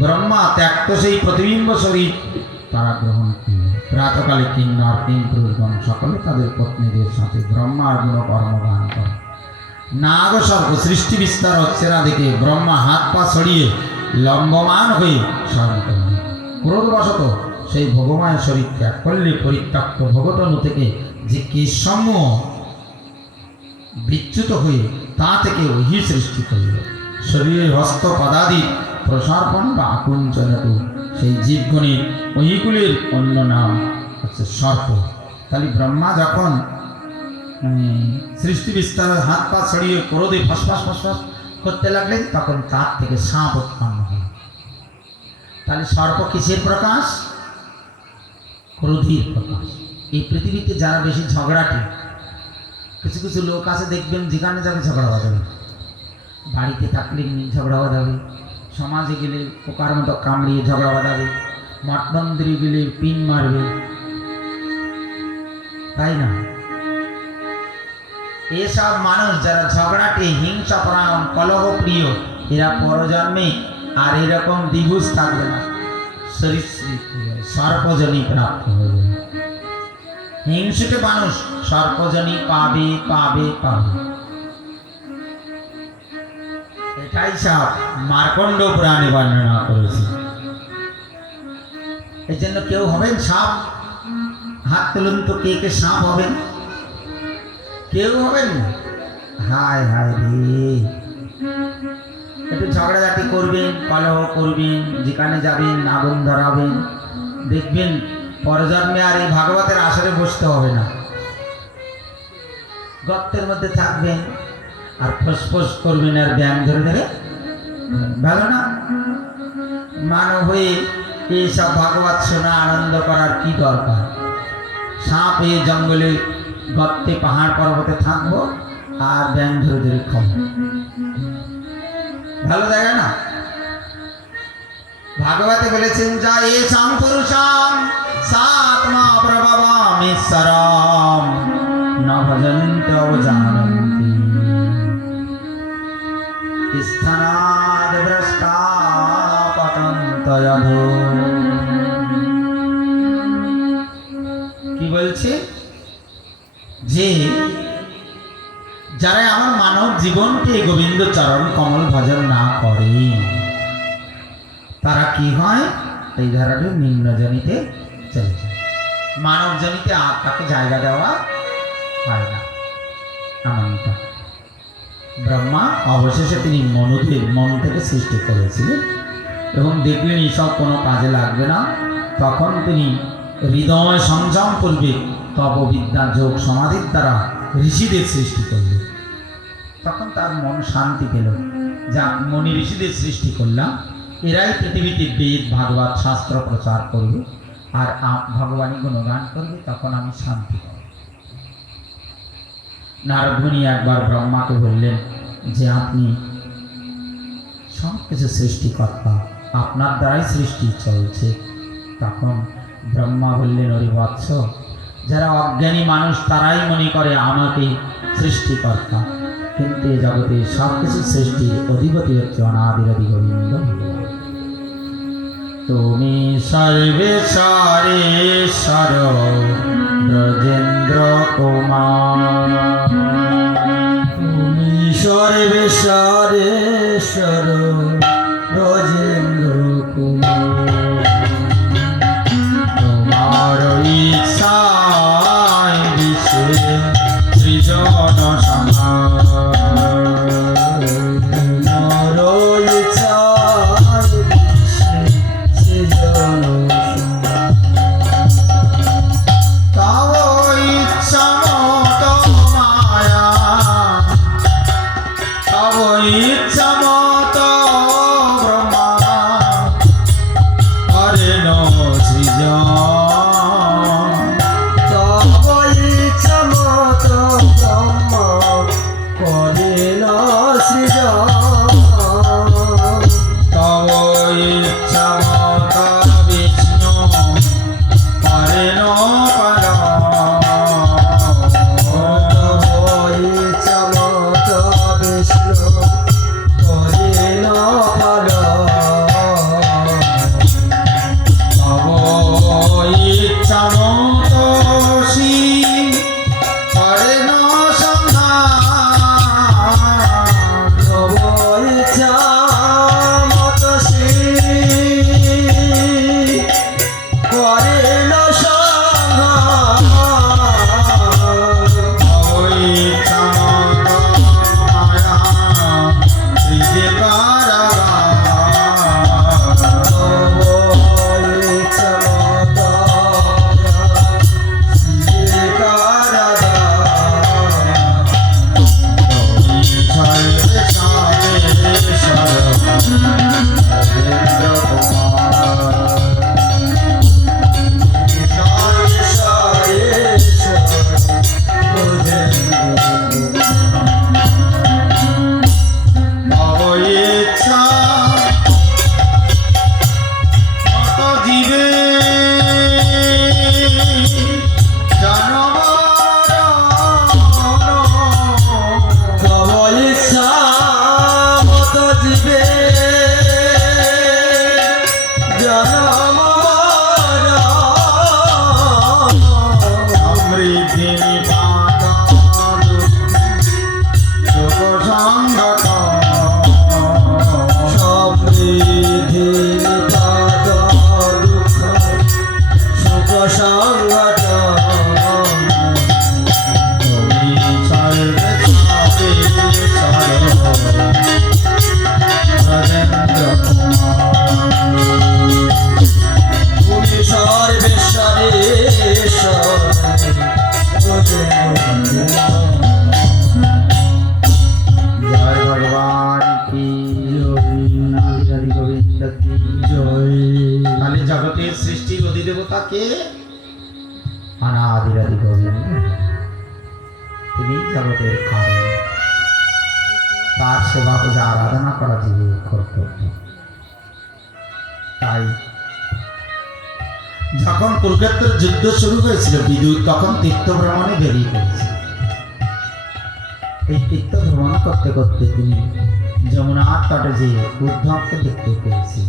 ব্রহ্মা ত্যক্ত সেই প্রতিবিম্ব শরীর তারা গ্রহণ করল। প্রাতকালে কিন্নর কিঙ্করূপগণ সকলে তাদের পত্নীদের সাথে ব্রহ্মার গুণকর্ম গান করে। নাগ সর্ব সৃষ্টি বিস্তার হচ্ছে না দেখে ব্রহ্মা হাত পা ছড়িয়ে লম্বমান হয়ে শয়ন করলেন। ক্রোধবশত সেই ভগবানের শরীর ত্যাগ করলে পরিত্যক্ত ভগতনু থেকে যে কেশসমূহ বিচ্যুত হয়ে তা থেকে ওহি সৃষ্টি করল। শরীরে হস্ত পদাদি প্রসর্পণ বা আকুঞ্চনতু সেই জীবগণের ওহিগুলির অন্য নাম হচ্ছে সর্প। তাহলে ব্রহ্মা যখন সৃষ্টি বিস্তারের হাত পা ছড়িয়ে ক্রোধে ফসফস ফসফস করতে লাগলেন তখন তার থেকে সাপ উৎপন্ন হল। তাহলে সর্প কিসের প্রকাশ? ক্রোধের প্রকাশ। এই পৃথিবীতে যারা বেশি ঝগড়াটে, কিছু কিছু লোক আছে দেখবেন যেখানে যাবে ঝগড়া বাঁধাবে, বাড়িতে থাকলে ঝগড়া বাঁধাবে, সমাজে গেলে পোকার মতো কামড়িয়ে ঝগড়া বাঁধাবে, মঠ মন্দিরে গেলে পিন মারবে, তাই না? এসব মানুষ যারা ঝগড়াটে, হিংসাপরায়ণ, কলহ প্রিয়, এরা পরজন্মে আর এরকম দ্বিভুজ থাকবে না, সরীসৃপ সর্পজনী প্রাপ্ত হয়ে। হিংসুটে মানুষ সর্পজনী পাবে পাবে পাবে। এটাই সব মার্কণ্ড পুরাণে বর্ণনা করেছে। এই জন্য কেউ হবেন সাপ? হাত তুলুন তো, কে কে সাপ হবেন? কেউ হবেন না। হায় হায় রে, একটু ঝগড়াঝাটি করবেন, কলহ করবেন, যেখানে যাবেন আগুন ধরাবেন, দেখবেন পরজন্মে আর এই ভাগবতের আসরে বসতে হবে না, গর্তের মধ্যে থাকবেন আর ফসফস করবেন আর ব্যাং ধরে ধরে। ভালো না? মানব হয়ে এইসব ভাগবত শোনা আনন্দ করার কি দরকার? সাপ হয়ে জঙ্গলে গর্তে পাহাড় পর্বতে থাকবো আর ব্যাং ধরে ধরে খাবো, ভালো জায়গা না? ভাগবতে বলেছেন যা এ সাম পুরুষাম সাত্মা প্রভবামেশ্বরম ন ভজন্তে অবজানন্তি স্থানাদ ভ্রষ্টা পতন্ত যধো। কি বলছে? যে যারা আমার মানব জীবনকে গোবিন্দ চরণ কমল ভজন না করে তারা কি হয়? এই ধরনের নিম্নজনিতে চলে যায়। মানব জনিতে আর তাকে জায়গা দেওয়া হয় না। এমনটা ব্রহ্মা অবশেষে তিনি মনুদের মন থেকে সৃষ্টি করেছিলেন এবং দেখলেন এইসব কোনো কাজে লাগবে না। তখন তিনি হৃদয় সংযম পূর্বে তপবিদ্যা যোগ সমাধির দ্বারা ঋষিদের সৃষ্টি করলেন। তখন তার মন শান্তি পেল। যা মনি ঋষিদের সৃষ্টি করলাম, এরাই পৃথিবীতে বেদ ভাগবত শাস্ত্র প্রচার করবে আর ভগবানই গুণগান করবে, তখন আমি শান্তি পাব। নারদ মুনি একবার ব্রহ্মাকে বললেন যে আপনি সব কিছু সৃষ্টিকর্তা, আপনার দ্বারাই সৃষ্টি চলছে। তখন ব্রহ্মা বললেন, হরি বৎস, যারা অজ্ঞানী মানুষ তারাই মনে করে আমাকে সৃষ্টিকর্তা, কিন্তু এ জগতে সব কিছু সৃষ্টির অধিপতি হচ্ছে অনাদিরাদি গোবিন্দ। তুমি সর্বেশ্বরেশ্বর ব্রজেন্দ্র কুমার, তুমি সর্বেশ্বরেশ্বর ব্রজেন্দ্র কুমার, তোমার ইচ্ছায় বিশ্বে সৃজন সংহার, তোমার ইচ্ছায় বিশ্বে সৃজন সংহার। তব ইচ্ছা মত মায়া, তব ইচ্ছা মত ব্রহ্মা করেন সৃজন। তব ইচ্ছা মত ব্রহ্ম করেন সৃজন। তব ইচ্ছা মত বিষ্ণু করেন তব ইচ্ছা মত বিষ্ণু করেন তব ইচ্ছা মত শিব করেন সংহার। তব ইচ্ছা মত করেন সংহার। তব ইচ্ছা মত মায়া সৃজে কারাগার। তব ইচ্ছা মত জীবে সমৃদ্ধি নিপাত সুখ সংগত, তুমি সর্বেশ্বরেশ্বর জয় ভগবান কি নারী গোবিন্দ কি জয়। তাহলে জগতের সৃষ্টির অধিদেবতা কে? অনাদিরাদি গোবিন্দ। তিনি জগতের কারণ, তার সেবা পূজা আরাধনা করা জীবের কর্তব্য। তাই যখন কুরুক্ষেত্রের যুদ্ধ শুরু হয়েছিল, বিদুর তখন তীর্থ ভ্রমণে বেরিয়ে পড়েছিল। এই তীর্থ ভ্রমণ করতে করতে তিনি যমুনার তটে যে উদ্ধবকে দেখতে পেয়েছি,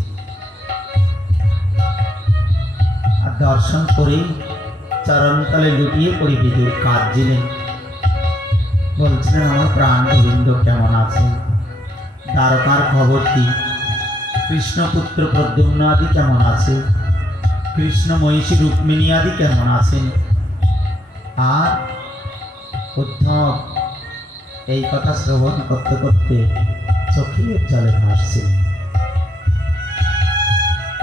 আর দর্শন করেই চরণতলে লুটিয়ে পড়ে বিদুর কাঁদছিলেন, বলছিলেন আমার প্রাণ গোবিন্দ কেমন আছে, দ্বারকার খবর কি, কৃষ্ণপুত্র প্রদ্যুম্ন আদি কেমন আছে, কৃষ্ণ মহিষী রুক্মিণী আদি কেমন আছেন। আর উদ্ধব এই কথা শ্রবণ করতে করতে চোখের জলে ভাসছিলেন।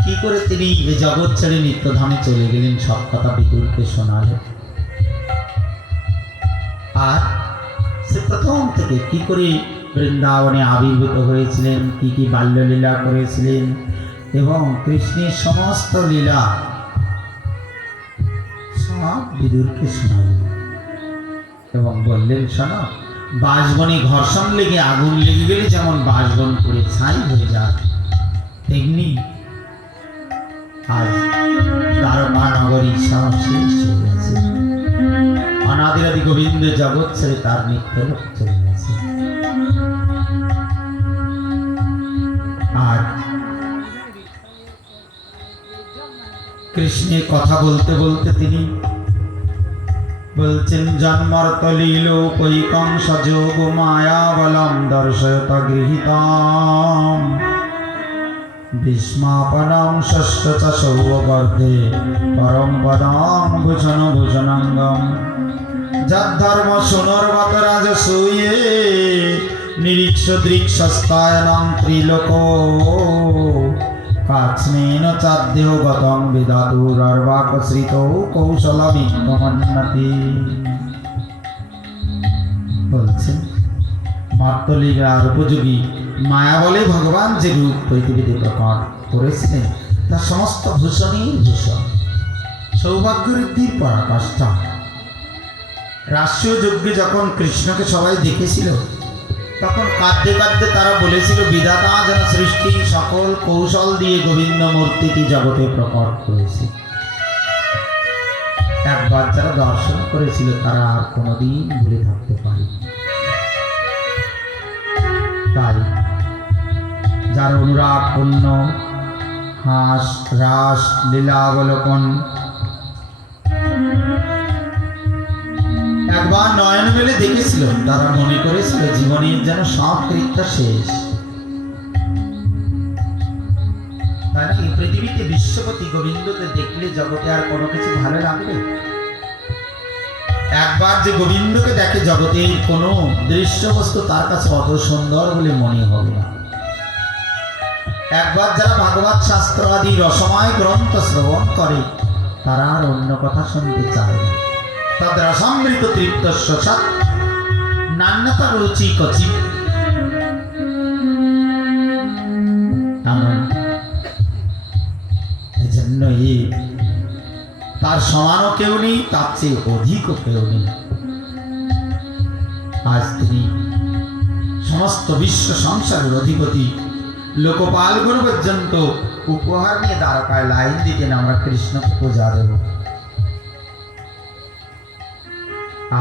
কি করে তিনি এ জগৎ ছেড়ে নিত্যধামে চলে গেলেন, সব কথা বিদুরকে শোনালেন। আর সে প্রথম থেকে কি করে বৃন্দাবনে আবির্ভূত হয়েছিলেন, কি কি বাল্যলীলা করেছিলেন এবং কৃষ্ণের সমস্ত লীলা সব বিদুরকে শোনালেন এবং বললেন, শোনো, বাঁশবনে ঘর্ষণ লেগে আগুন লেগে গেলে যেমন বাঁশবন করে ছাই হয়ে যায়, তেমনি আজ দ্বারকা নগরী সব শেষ হয়ে গেছে। অনাদিরাদি গোবিন্দ জগৎ ছেড়ে তার নিত্য লোক চলে গেছে। আর কৃষ্ণের কথা বলতে বলতে তিনি বলছেন, জন্মর্ত লীলোপৈকং সযোগ মায়াবলম দর্শয়ত গৃহীতম বিস্মাপনম ষষ্ঠ চ সৌবর্ধে পরম পদম ভূষণ ভূষণাঙ্গম যদ্ধর্ম সুনর্বত রাজসূয়ে নিরীক্ষ দৃক্ষস্তায়নং ত্রিলোক কাচ্মেন চাদ্যো গতং বিদাতুরর্বাকশ্রিত কৌশলমিত্তমন্নতি। বলছেন, মর্তলীলার উপযোগী মায়া বলে ভগবান যে রূপ পৃথিবীতে প্রকট করেছিলেন তার সমস্ত ভূষণই ভূষণ, সৌভাগ্যঋদ্ধির পরাকাষ্ঠা। রাষ্ট্রীয় যজ্ঞে যখন কৃষ্ণকে সবাই দেখেছিল তখন কাঁদতে কাঁদতে তারা বলেছিল, বিধাতা যেন সৃষ্টি সকল কৌশল দিয়ে গোবিন্দ মূর্তিটি জগতে প্রকট করেছে। একবার যারা দর্শন করেছিল তারা আর কোনোদিন ভুলে থাকতে পারে। তাই যার অনুরাগ পূর্ণ হাস রাস লীলাবলোকন একবার নয়ন মেলে দেখেছিল, তারা মনে করেছিল জীবনের যেন সব কৃত্য শেষ। তাই এই পৃথিবীতে বিশ্বপতি গোবিন্দকে দেখলে জগতে আর কোনো কিছু ভালো লাগবে? একবার যে গোবিন্দকে দেখে জগতের কোনো দৃশ্যবস্তু তার কাছে অত সুন্দর বলে মনে হবে না। একবার যারা ভাগবত শাস্ত্র আদি রসময় গ্রন্থ শ্রবণ করে তারা আর অন্য কথা শুনতে চায় না। তদ রসামৃত তৃপ্তস্য সৎ নান্যতা রুচি কচি। এই জন্য তার সমানও কেউ নেই, তার চেয়ে অধিকও কেউ নেই। আজ তিনি সমস্ত বিশ্ব সংসারের অধিপতি, লোকপালগুলো পর্যন্ত উপহার নিয়ে দ্বারকায় লাইন দিতেন, আমরা কৃষ্ণকে পূজা দেব।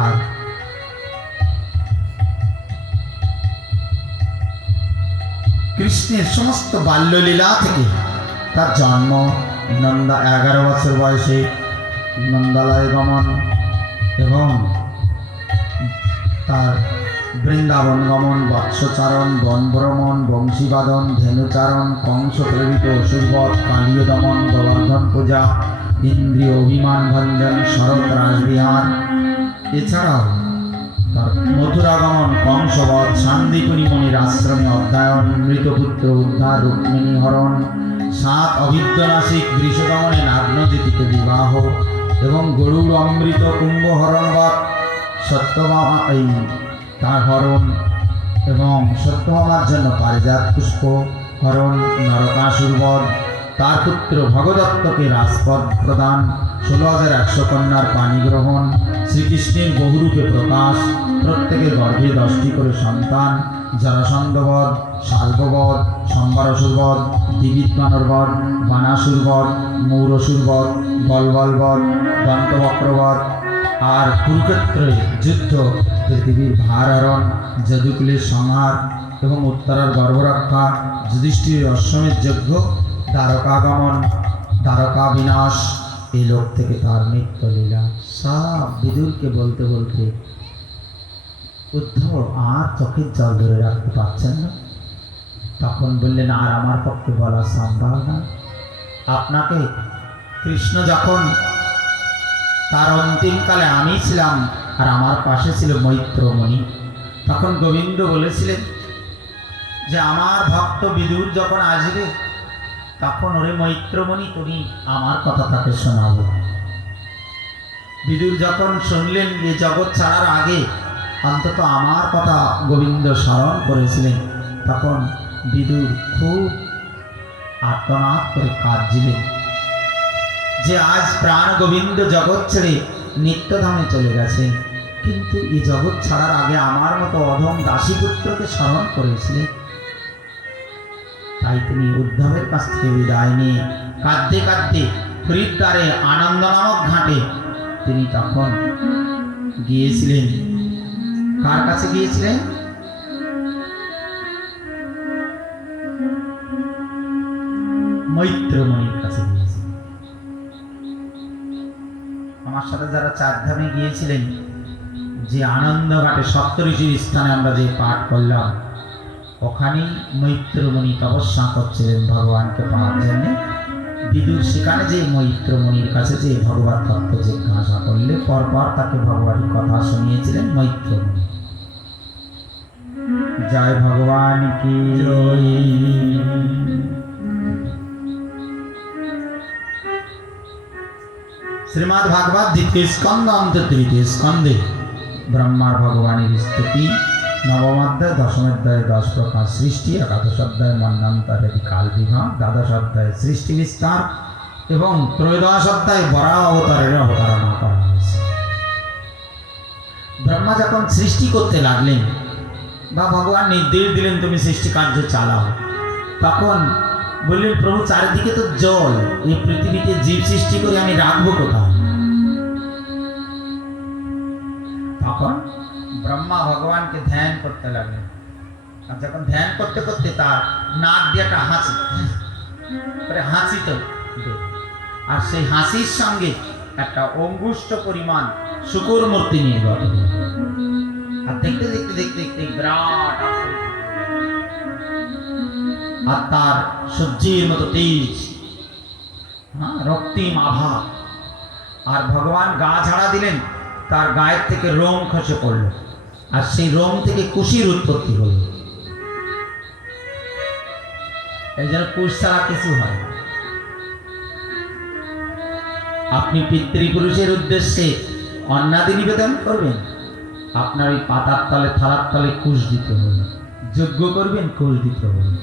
আর কৃষ্ণের সমস্ত বাল্যলীলা থেকে তার জন্ম, 11 বছর বয়সে নন্দালয় গমন এবং তার বৃন্দাবন গমন, বৎসচারণ, বন ভ্রমণ, বংশীবাদন, ধেনুচারণ, কংস প্রেরিত অসুরবধ, কালীয় দমন, গোবর্ধন পূজা, ইন্দ্রিয় অভিমান ভঞ্জন, শরৎ রাসবিহার, এছাড়াও তার মথুরাগমন, কংসবধ, শান্তিপুনি মুনির আশ্রমে অধ্যয়ন, মৃতপুত্র উদ্ধার, রুক্মিণী হরণ, 7 অভিদ্যনাসিক বৃষদমনে নাগ্নজ্যোতিকে বিবাহ এবং গরুড় অমৃত কুম্ভহরণবধ, সত্যভামা তার হরণ এবং সত্যভামার জন্য পারিজাত পুষ্প হরণ, নরকাসুরবধ, তার পুত্র ভগদত্তকে রাজপদ প্রদান, 16,100 কন্যার পানি গ্রহণ, শ্রীকৃষ্ণের বহুরূপে প্রকাশ, প্রত্যেকের গর্ভে 10টি করে সন্তান, জরাসন্ধবধ, শাল্ববধ, সম্বরাসুরবধ, দিবিদ্বানরবধ, বানাসুরবধ, মৌরসুরবধ, বলবলবধ, দন্তবক্রবধ, আর কুরুক্ষেত্রে যুদ্ধ, পৃথিবীর ভার হরণ, যদুকুলের সংহার এবং উত্তরার গর্ভরক্ষা, যুধিষ্ঠির অশ্বমেধ যজ্ঞ, দ্বারকাগমন, দ্বারকা বিনাশ, এই লোক থেকে তার নিত্য লীলা সব বিদুরকে বলতে বলতে উদ্ধব আর চোখের জল ধরে রাখতে পারছেন না। তখন বললেন, আর আমার পক্ষে বলা সম্ভব না। আপনাকে কৃষ্ণ যখন তার অন্তিমকালে আমি ছিলাম আর আমার পাশে ছিল মৈত্রমণি, তখন গোবিন্দ বলেছিলেন যে আমার ভক্ত বিদুর যখন আসবে তখন ওরে মৈত্রমণি তুমি আমার কথা তাকে শোনাবে। বিদুর যখন শুনলেন যে জগৎ ছাড়ার আগে অন্তত আমার কথা গোবিন্দ স্মরণ করেছিলেন। তখন বিদুর খুব আর্তনাদ করে কাঁদছিলেন যে আজ প্রাণ গোবিন্দ জগৎ ছেড়ে নিত্যধামে চলে গেছেন, কিন্তু এই জগৎ ছাড়ার আগে আমার মতো অধম দাসীপুত্রকে স্মরণ করেছিলেন। তাই তিনি উদ্ধবের কাছ থেকে বিদায় নিয়ে কাঁদতে কাঁদতে হরিদ্বারে আনন্দ নামক ঘাটে তিনি তখন গিয়েছিলেন। কার কাছে গিয়েছিলেন? মৈত্রমণির কাছে গিয়েছিলেন। আমার সাথে যারা চারধামে গিয়েছিলেন, যে আনন্দ ঘাটে সপ্তঋষির স্থানে আমরা যে পাঠ করলাম, ওখানেই মৈত্রমণি তপস্যা করছিলেন ভগবানকে পাওয়ার জন্য। বিদুর সেখানে যে মৈত্রমণির কাছে যে ভগবান তত্ত্ব জিজ্ঞাসা করলে পরপর তাকে ভগবানের কথা শুনিয়েছিলেন মৈত্রমণি। জয় ভগবান কি জয়। শ্রীমদ্ ভাগবত দ্বিতীয় স্কন্ধ অন্ত তৃতীয় স্কন্ধে ব্রহ্মার ভগবানের স্তুতি, নবম অধ্যায়, দশম অধ্যায় 10 প্রকার সৃষ্টি, একাদশ অধ্যায় মন্বন্তরে কাল বিভাগ, দ্বাদশ অধ্যায় সৃষ্টি বিস্তার এবং ত্রয়োদশ অধ্যায় বরাহ অবতারের অবতারণা করা হয়েছে। ব্রহ্মা যখন সৃষ্টি করতে লাগলেন বা ভগবান নির্দেশ দিলেন তুমি সৃষ্টি কার্য চালাও, তখন বললেন প্রভু চারিদিকে তো জল, এই পৃথিবীতে জীব সৃষ্টি করে আমি রাখবো কোথায়? তখন ব্রহ্মা ভগবানকে ধ্যান করতে লাগলেন। আর যখন ধ্যান করতে করতে তার নাক দিয়ে একটা হাসি তো, আর সেই হাসির সঙ্গে একটা অঙ্গুষ্ঠ পরিমাণ শুকর মূর্তি নিয়ে গঠন। আর দেখতে দেখতে দেখতে দেখতে বিরাট আর তার সূর্যের মতো তেজ, রক্তিম আভা। আর ভগবান গা ঝাড়া দিলেন, তার গায়ের থেকে রোম খসে পড়ল, আর সেই রোম থেকে কুশির উৎপত্তি হল। এই জন্য কুশ ছাড়া কিছু হয়। আপনি পিতৃপুরুষের উদ্দেশ্যে অন্নাদি নিবেদন করবেন, আপনার ওই পাতার তলে থালার তলে কুশ দিতে হবে। যজ্ঞ করবেন, কুশ দিতে হবে।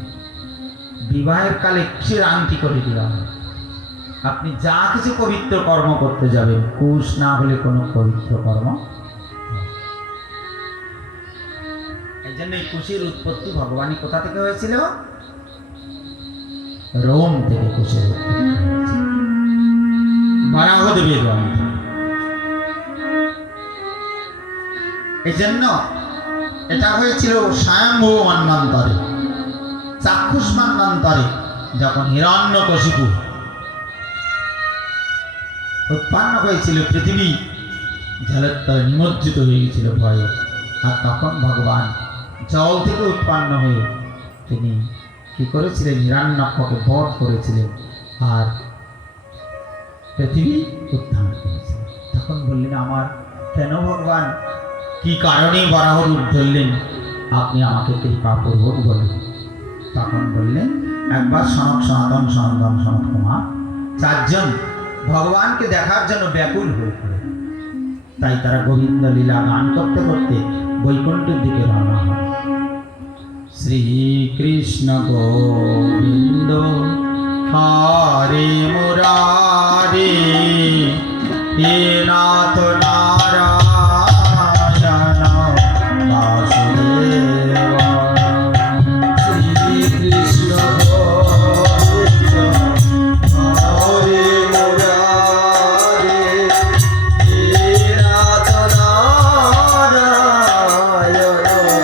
বিবাহের কালে কুশের আংটি করে দেওয়া হয়। আপনি যা কিছু পবিত্র কর্ম করতে যাবেন, কুশ না হলে কোনো পবিত্র কর্ম। এই জন্য এই কুশের উৎপত্তি ভগবানই কোথা থেকে হয়েছিল? রোম থেকে কুশের উৎপত্তি হয়েছিল, বরাহদেবের রোম থেকে। এই জন্য এটা হয়েছিল স্বয়ম্ভু মন্বন্তরে, চাক্ষুষ মন্বন্তরে, যখন হিরণ্যকশিপু উৎপন্ন হয়েছিল, পৃথিবী জলের তলে নিমজ্জিত হয়ে গেছিল ভয়ে। আর তখন ভগবান জল থেকে উৎপন্ন হয়ে তিনি কি করেছিলেন? হিরণ্যকশিপুকে বধ করেছিলেন আর পৃথিবী উত্থান করেছিলেন। তখন বললেন, আমার কেন ভগবান কি কারণে বরাহ রূপ ধরলেন? আপনি আমাকে কৃপাপূর্বক বলুন। তখন বললেন, একবার সনক, সনাতন, সনন্দন, সনত কুমার চারজন ভগবানকে দেখার জন্য ব্যাকুল হয়ে পড়ে। তাই তারা গোবিন্দ লীলা গান করতে করতে বৈকুণ্ঠের দিকে রওনা হয়। শ্রীকৃষ্ণ গোবিন্দ হরে মুরারে, হে নাথ নারায়ণ বাসুদেব। শ্রীকৃষ্ণ হরে মুরারে, হে নাথ নারায়ণ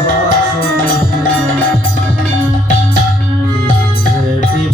বাসুদেব। মৃত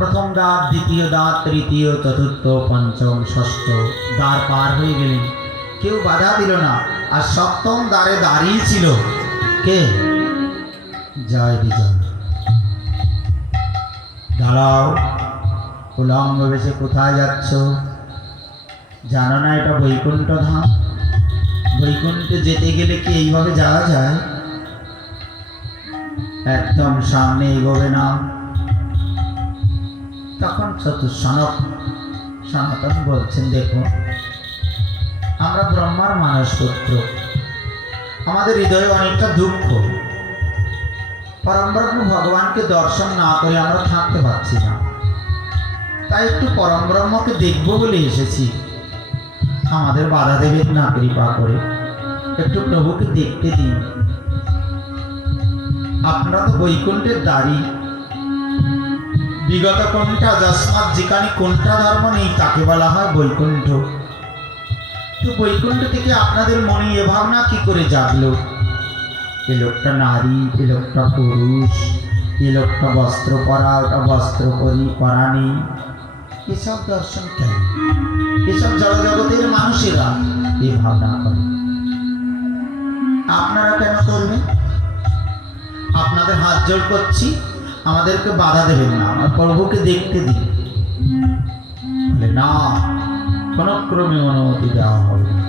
প্রথম দ্বার, দ্বিতীয় দ্বার, তৃতীয়, চতুর্থ, পঞ্চম, ষষ্ঠ দ্বার পার হয়ে গেলেন, কেউ বাধা দিল না। আর সপ্তম দ্বারে দাঁড়িয়ে ছিল কে? জয় বিজয়। দাঁড়াও, উলঙ্গ বেশে কোথায় যাচ্ছ? জানো না এটা বৈকুণ্ঠ ধাম? বৈকুণ্ঠে যেতে গেলে কি এইভাবে যাওয়া যায়? একদম সামনে এগোবে না। তখন সনাতন বলছেন, দেখুন আমরা ব্রহ্মার মানস পুত্র, আমাদের হৃদয়ে অনেকটা দুঃখ, পরমব্রহ্ম ভগবানকে দর্শন না করে আমরা থাকতে পারছি না, তাই একটু পরমব্রহ্মকে দেখব বলে এসেছি। আমাদের বাধা দেবেন না, কৃপা করে একটু প্রভুকে দেখতে দিন। আপনারা তো বৈকুণ্ঠের দ্বারী, বিগত কোনটা যস্মাৎ যেখানে কোনটা ধর্ম নেই তাকে বলা হয় বৈকুণ্ঠ। তো বৈকুণ্ঠ থেকে আপনাদের মনে এ ভাবনা কি করে জাগলো? এ লোকটা নারী, এ লোকটা পুরুষ, এ লোকটা বস্ত্র পরা, ওটা বস্ত্র পরা নেই, এসব দর্শন কেন? এসব জড়জগতের মানুষেরা এ ভাবনা করে, আপনারা কেন করবেন? আপনাদের হাত জোড় করছি, আমাদেরকে বাধা দেবেন না, আমার প্রভুকে দেখতে দিন। বলে না, কোনো ক্রমে অনুমতি দেওয়া হবে না।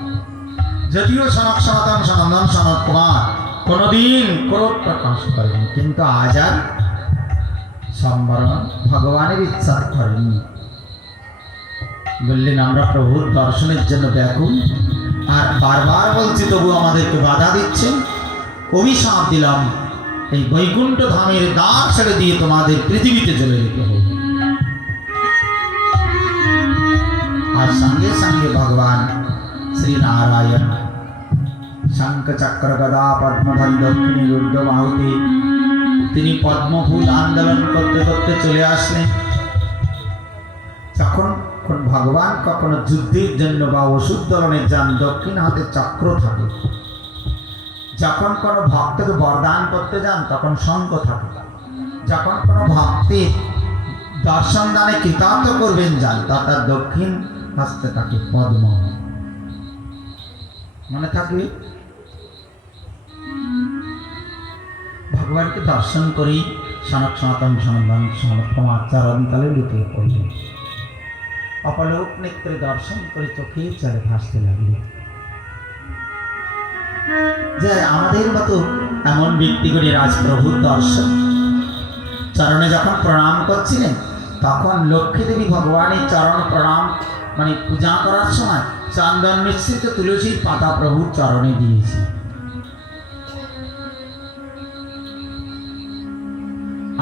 যদিও সনক সনাতন সনন্দন সনৎ কুমার কোনোদিন ক্রোধ প্রকাশ করেন, কিন্তু আজ আর সম্বরণ ভগবানের ইচ্ছা করেননি। বললেন আমরা প্রভুর দর্শনের জন্য ব্যাকুল, আর বারবার বলছি তবু আমাদেরকে বাধা দিচ্ছেন। অভিশাপ দিলাম, এই বৈকুণ্ঠ ধামের দ্বার ছেড়ে দিয়ে তোমাদের পৃথিবীতে চলে যেতে হবে। আর সঙ্গে সঙ্গে ভগবান শ্রী নারায়ণ শঙ্খ চক্র গদা পদ্মধর দক্ষিণী রুদ্র বাহুতে তিনি পদ্মফুল আন্দোলন করতে করতে চলে আসলেন। যখন ভগবান কখনো যুদ্ধের জন্য বা ওষুধ দলনের যান, দক্ষিণ হাতে চক্র থাকে। যখন কোনো ভক্তকে বরদান করতে যান তখন শঙ্খ থাকে। যখন কোনো ভক্তের দর্শন দানে কৃতার্থ করবেন যান, তার দক্ষিণ হস্তে থাকে পদ্ম। মনে থাকবে, ভগবানকে দর্শন করেই সনক সনাতন সনন্দন সনৎ কুমার চরণতলে লুটিয়ে পড়লেন। অপলোক নেত্রে দর্শন করে চোখে চলে ভাসতে লাগলো। যে আমাদের মতো এমন ব্যক্তিগুলি রাজপ্রভুর দর্শন চরণে যখন প্রণাম করছিলেন, তখন লক্ষ্মী দেবী ভগবানের চরণ প্রণাম মানে পূজা করার সময় চন্দন মিশ্রিত তুলসীর পাতা প্রভুর চরণে দিয়েছি।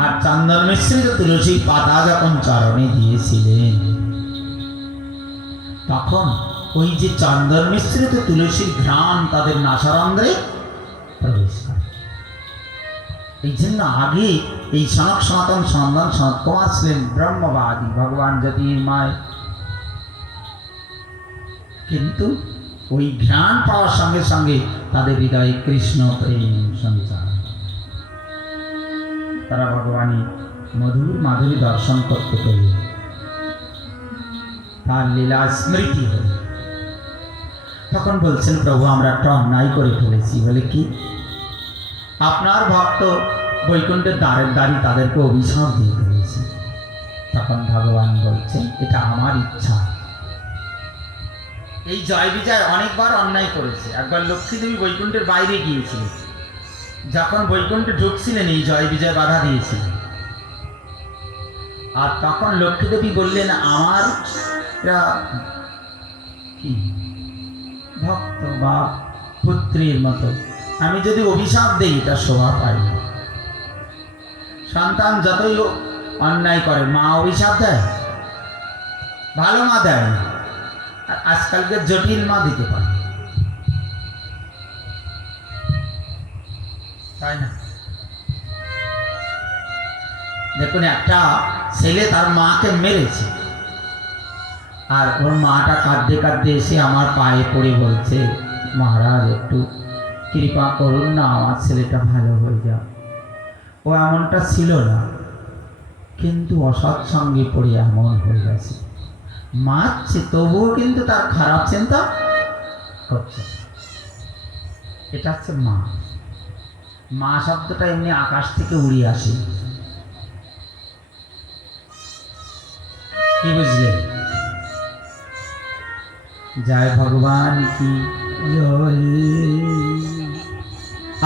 আর চন্দন মিশ্রিত তুলসীর পাতা যখন চরণে দিয়েছিলেন, তখন ওই যে চন্দন মিশ্রিত তুলসীর ঘ্রাণ তাদের নাসারন্ধ্রে প্রবেশ করে। এই জন্য আগে এই সনক সনাতন সনন্দন সনত কুমার ছিলেন ব্রহ্মবাদী, ভগবান জ্যোতির্ময়, কিন্তু ওই ঘ্রাণ পাওয়ার সঙ্গে সঙ্গে তাদের হৃদয়ে কৃষ্ণ প্রেম সঞ্চার, তারা ভগবানের মধুর মাধুরী দর্শন করতে পেল, তার লীলা স্মৃতি হল। তখন বলছেন প্রভু আমরা একটা অন্যায় করে ফেলেছি। বলে কি? আপনার ভক্ত বৈকুণ্ঠের দ্বারের দ্বারী তাদেরকে অভিশাপ দিয়ে ফেলেছি। তখন ভগবান বলছেন এটা আমার ইচ্ছা। এই জয় বিজয় অনেকবার অন্যায় করেছে। একবার লক্ষ্মী দেবী বৈকুণ্ঠের বাইরে গিয়েছিলেন, যখন বৈকুণ্ঠে ঢুকছিলেন এই জয় বিজয় বাধা দিয়েছিলেন। আর তখন লক্ষ্মী দেবী বললেন আমার কি ভক্ত বা পুত্রীর মতো, আমি যদি অভিশাপ দেই এটা শোভা পাই না। সন্তান যতই অন্যায় করে মা অভিশাপ দেয়, ভালো মা দেয় না। আর আজকালকে জটিল মা দিতে পারে, তাই না? দেখুন একটা ছেলে তার মাকে মেরেছে, আর ওর মাটা কাঁদতে কাঁদতে এসে আমার পায়ে পড়ে বলছে মহারাজ একটু কৃপা করুন না, আমার ছেলেটা ভালো হয়ে যাক। ও এমনটা ছিল না, কিন্তু অসৎসঙ্গে পড়ে এমন হয়ে গেছে, মারছে তবুও কিন্তু তার খারাপ চিন্তা করছে। এটা হচ্ছে মা। মা শব্দটা এমনি আকাশ থেকে উড়ে আসে। কি বুঝলেন? জয় ভগবান কি জয়।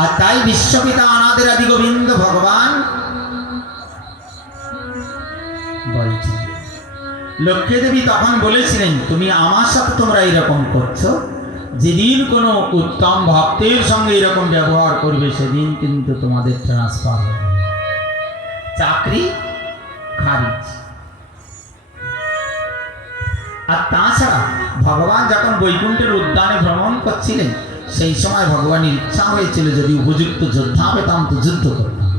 আর তাই বিশ্বপিতা অনাদের আদি গোবিন্দ ভগবান বলছেন, লক্ষ্মী দেবী তখন বলেছিলেন, তুমি আমার সাথে তোমরা এরকম করছো, যেদিন কোনো উত্তম ভক্তের সঙ্গে এরকম ব্যবহার করবে সেদিন কিন্তু তোমাদের ট্রান্সফার হবে, চাকরি খারিজ। আর তাছাড়া ভগবান যখন বৈকুণ্ঠের উদ্যানে ভ্রমণ করছিলেন সেই সময় ভগবানের ইচ্ছা হয়েছিল যদি উপযুক্ত যোদ্ধা পেতাম তো যুদ্ধ করতাম।